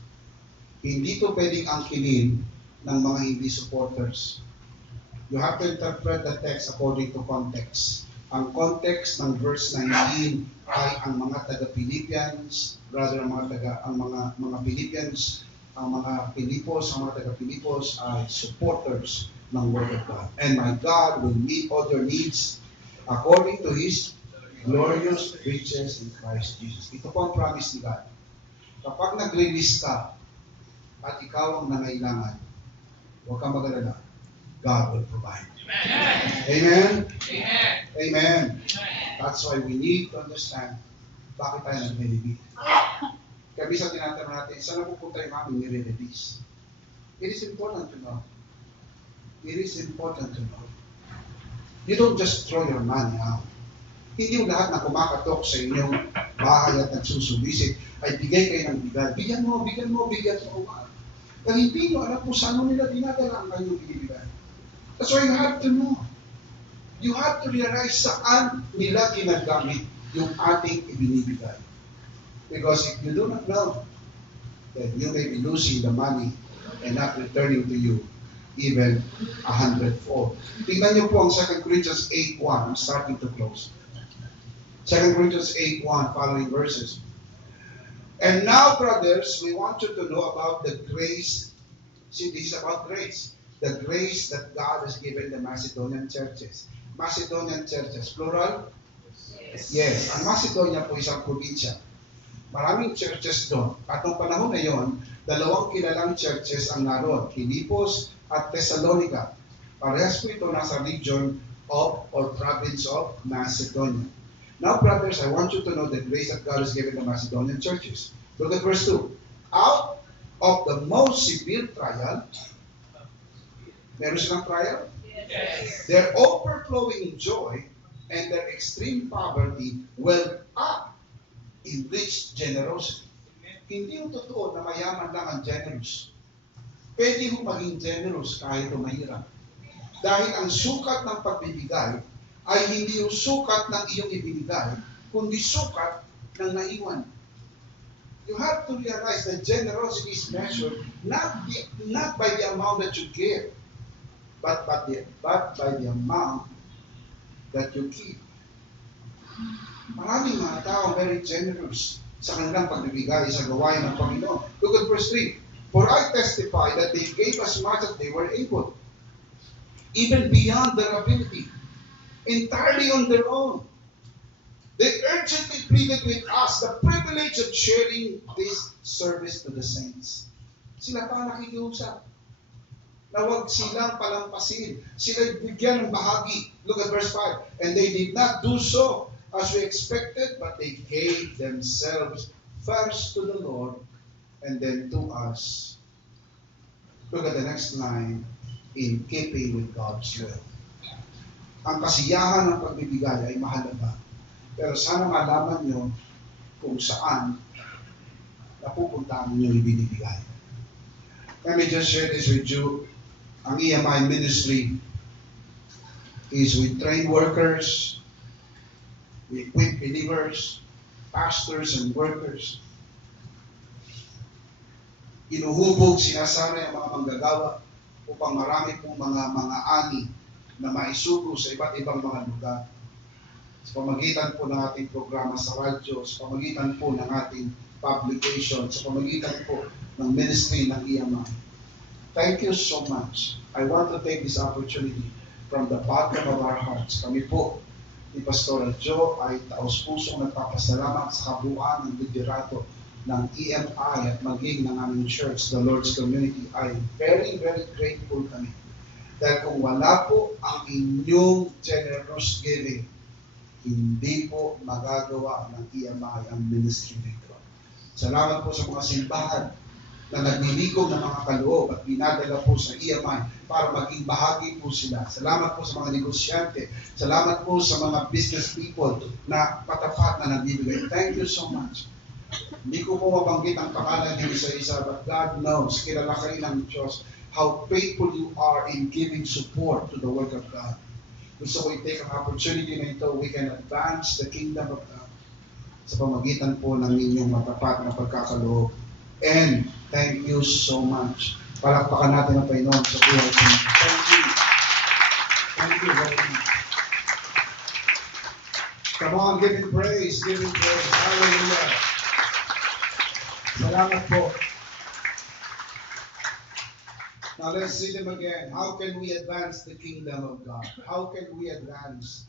Hindi ito pwedeng angkinin ng mga hindi supporters. You have to interpret the text according to context. Ang context ng verse 19 ay ang mga taga-Philippians, rather ang mga Philippians, ang mga Pilipos, ang mga taga-Pilipos ay supporters ng Word of God. And my God will meet all your needs according to His glorious riches in Christ Jesus. Ito po ang promise ni God. Kapag nag-release ka at ikaw ang nangailangan, huwag kang mag-alala. God will provide. Amen? Amen? Amen. That's why we need to understand bakit tayo nag-release. Kaya minsan tinatanong natin, saan napupunta yung aming nire-release? It is important to know. It is important to know. You don't just throw your money out. Hindi yung lahat na kumakatok sa inyong bahay at nagsusubisit ay bigay kayo ng bigay. Bigyan mo, bigyan mo, bigyan mo. Dahil hindi nyo alam kung saan nila dinadala ang kanyang binibigay. That's why you have to know. You have to realize saan nila ginagamit yung ating ibinibigay. Because if you do not know, then you may be losing the money and not returning to you even 100-fold. Tingnan niyo po ang 2 Corinthians 8:1. I'm starting to close. 2 Corinthians 8:1, following verses. And now, brothers, we want you to know about the grace. See, this is about grace. The grace that God has given the Macedonian churches. Macedonian churches, plural? Yes. Ang Macedonia po isang probinsya. Maraming churches doon. At noong panahon na yon, dalawang kilalang churches ang naroon, Filipos at Thessalonica. Parehas po ito nasa region of or province of Macedonia. Now, brothers, I want you to know the grace that God has given the Macedonian churches. Look at verse 2. Out of the most severe trial, meron silang trial? Yes. Their overflowing joy and their extreme poverty welled up in rich generosity. Hindi yung totoo na mayaman lang ang generous. Pwede yung maging generous kahit yung mahirap. Dahil ang sukat ng pagbibigay ay hindi yung sukat ng iyong ibinigay, kundi sukat ng naiwan. You have to realize that generosity is measured not by the amount that you give, but by the amount that you keep. Maraming mga tao very generous sa kanilang pagbibigay sa gawain ng Panginoon. Look at verse 3. For I testify that they gave as much as they were able, even beyond their ability, entirely on their own. They urgently pleaded with us the privilege of sharing this service to the saints. Sila pa nakikiusap na huwag silang palampasin. Sila bigyan ng bahagi. Look at verse 5. And they did not do so as we expected, but they gave themselves first to the Lord and then to us. Look at the next line. In keeping with God's will. Ang kasiyahan ng pagbibigay ay mahalaga. Pero sana malaman nyo kung saan napupunta ang inyong ibinibigay. Let me just share this with you. Ang EMI ministry is we train workers, we equip believers, pastors and workers. inuhubog, sinasara ang mga manggagawa upang marami pong mga ani na maisugo sa iba't ibang mga lugar. Sa pamagitan po ng ating programa sa radyo, sa pamagitan po ng ating publication, sa pamagitan po ng ministry ng EMI. Thank you so much. I want to take this opportunity from the bottom of our hearts. Kami po ni Pastor Joe ay taos-pusong nagpapasalamat sa kabuuan ng liderato ng EMI at maging ng aming church, the Lord's Community. Ay very, very grateful kami. Dahil kung wala po ang inyong generous giving, hindi po magagawa ng EMI ang ministry nito. Salamat po sa mga simbahan na naglilikom ng mga kaloob at binadala po sa EMI para maging bahagi po sila. Salamat po sa mga negosyante. Salamat po sa mga business people na patapat na nagbibigay. Thank you so much. Hindi ko po mabanggit ang pangalan ng isa-isa, but God knows, kilala kayo ng Diyos, how faithful you are in giving support to the work of God. Gusto ko i-take ang opportunity na ito, we can advance the kingdom of God sa pamagitan po ng inyong matapat na pagkakaloob. And thank you so much. Palakpakan natin ang Panginoon sa buhay ko. Thank you. Thank you very much. Come on, give Him praise. Give Him praise. Hallelujah. Salamat po. Now let's see them again. How can we advance the kingdom of God? How can we advance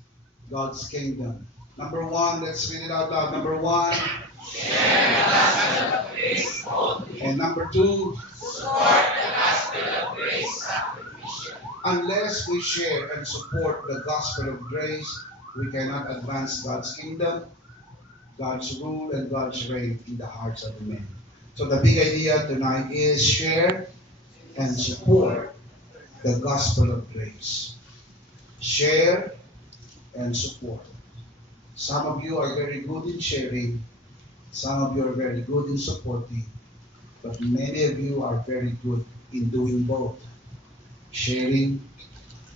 God's kingdom? Number one, let's read it out loud. Number one, share the gospel of grace boldly. And number two, support the gospel of grace sacrificially. Unless we share and support the gospel of grace, we cannot advance God's kingdom, God's rule, and God's reign in the hearts of men. So the big idea tonight is share and support the gospel of grace. Share and support. Some of you are very good in sharing. Some of you are very good in supporting. But many of you are very good in doing both. Sharing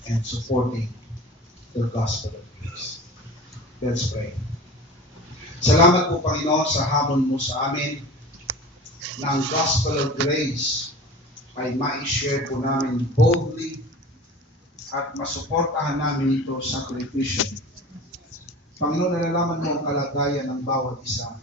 and supporting the gospel of grace. Let's pray. Salamat po, Panginoon, sa hamon mo sa amin na ang gospel of grace ay ma-share po namin boldly at masuportahan namin ito sa sakripisyo. Panginoon, nalalaman mo ang kalagayan ng bawat isa.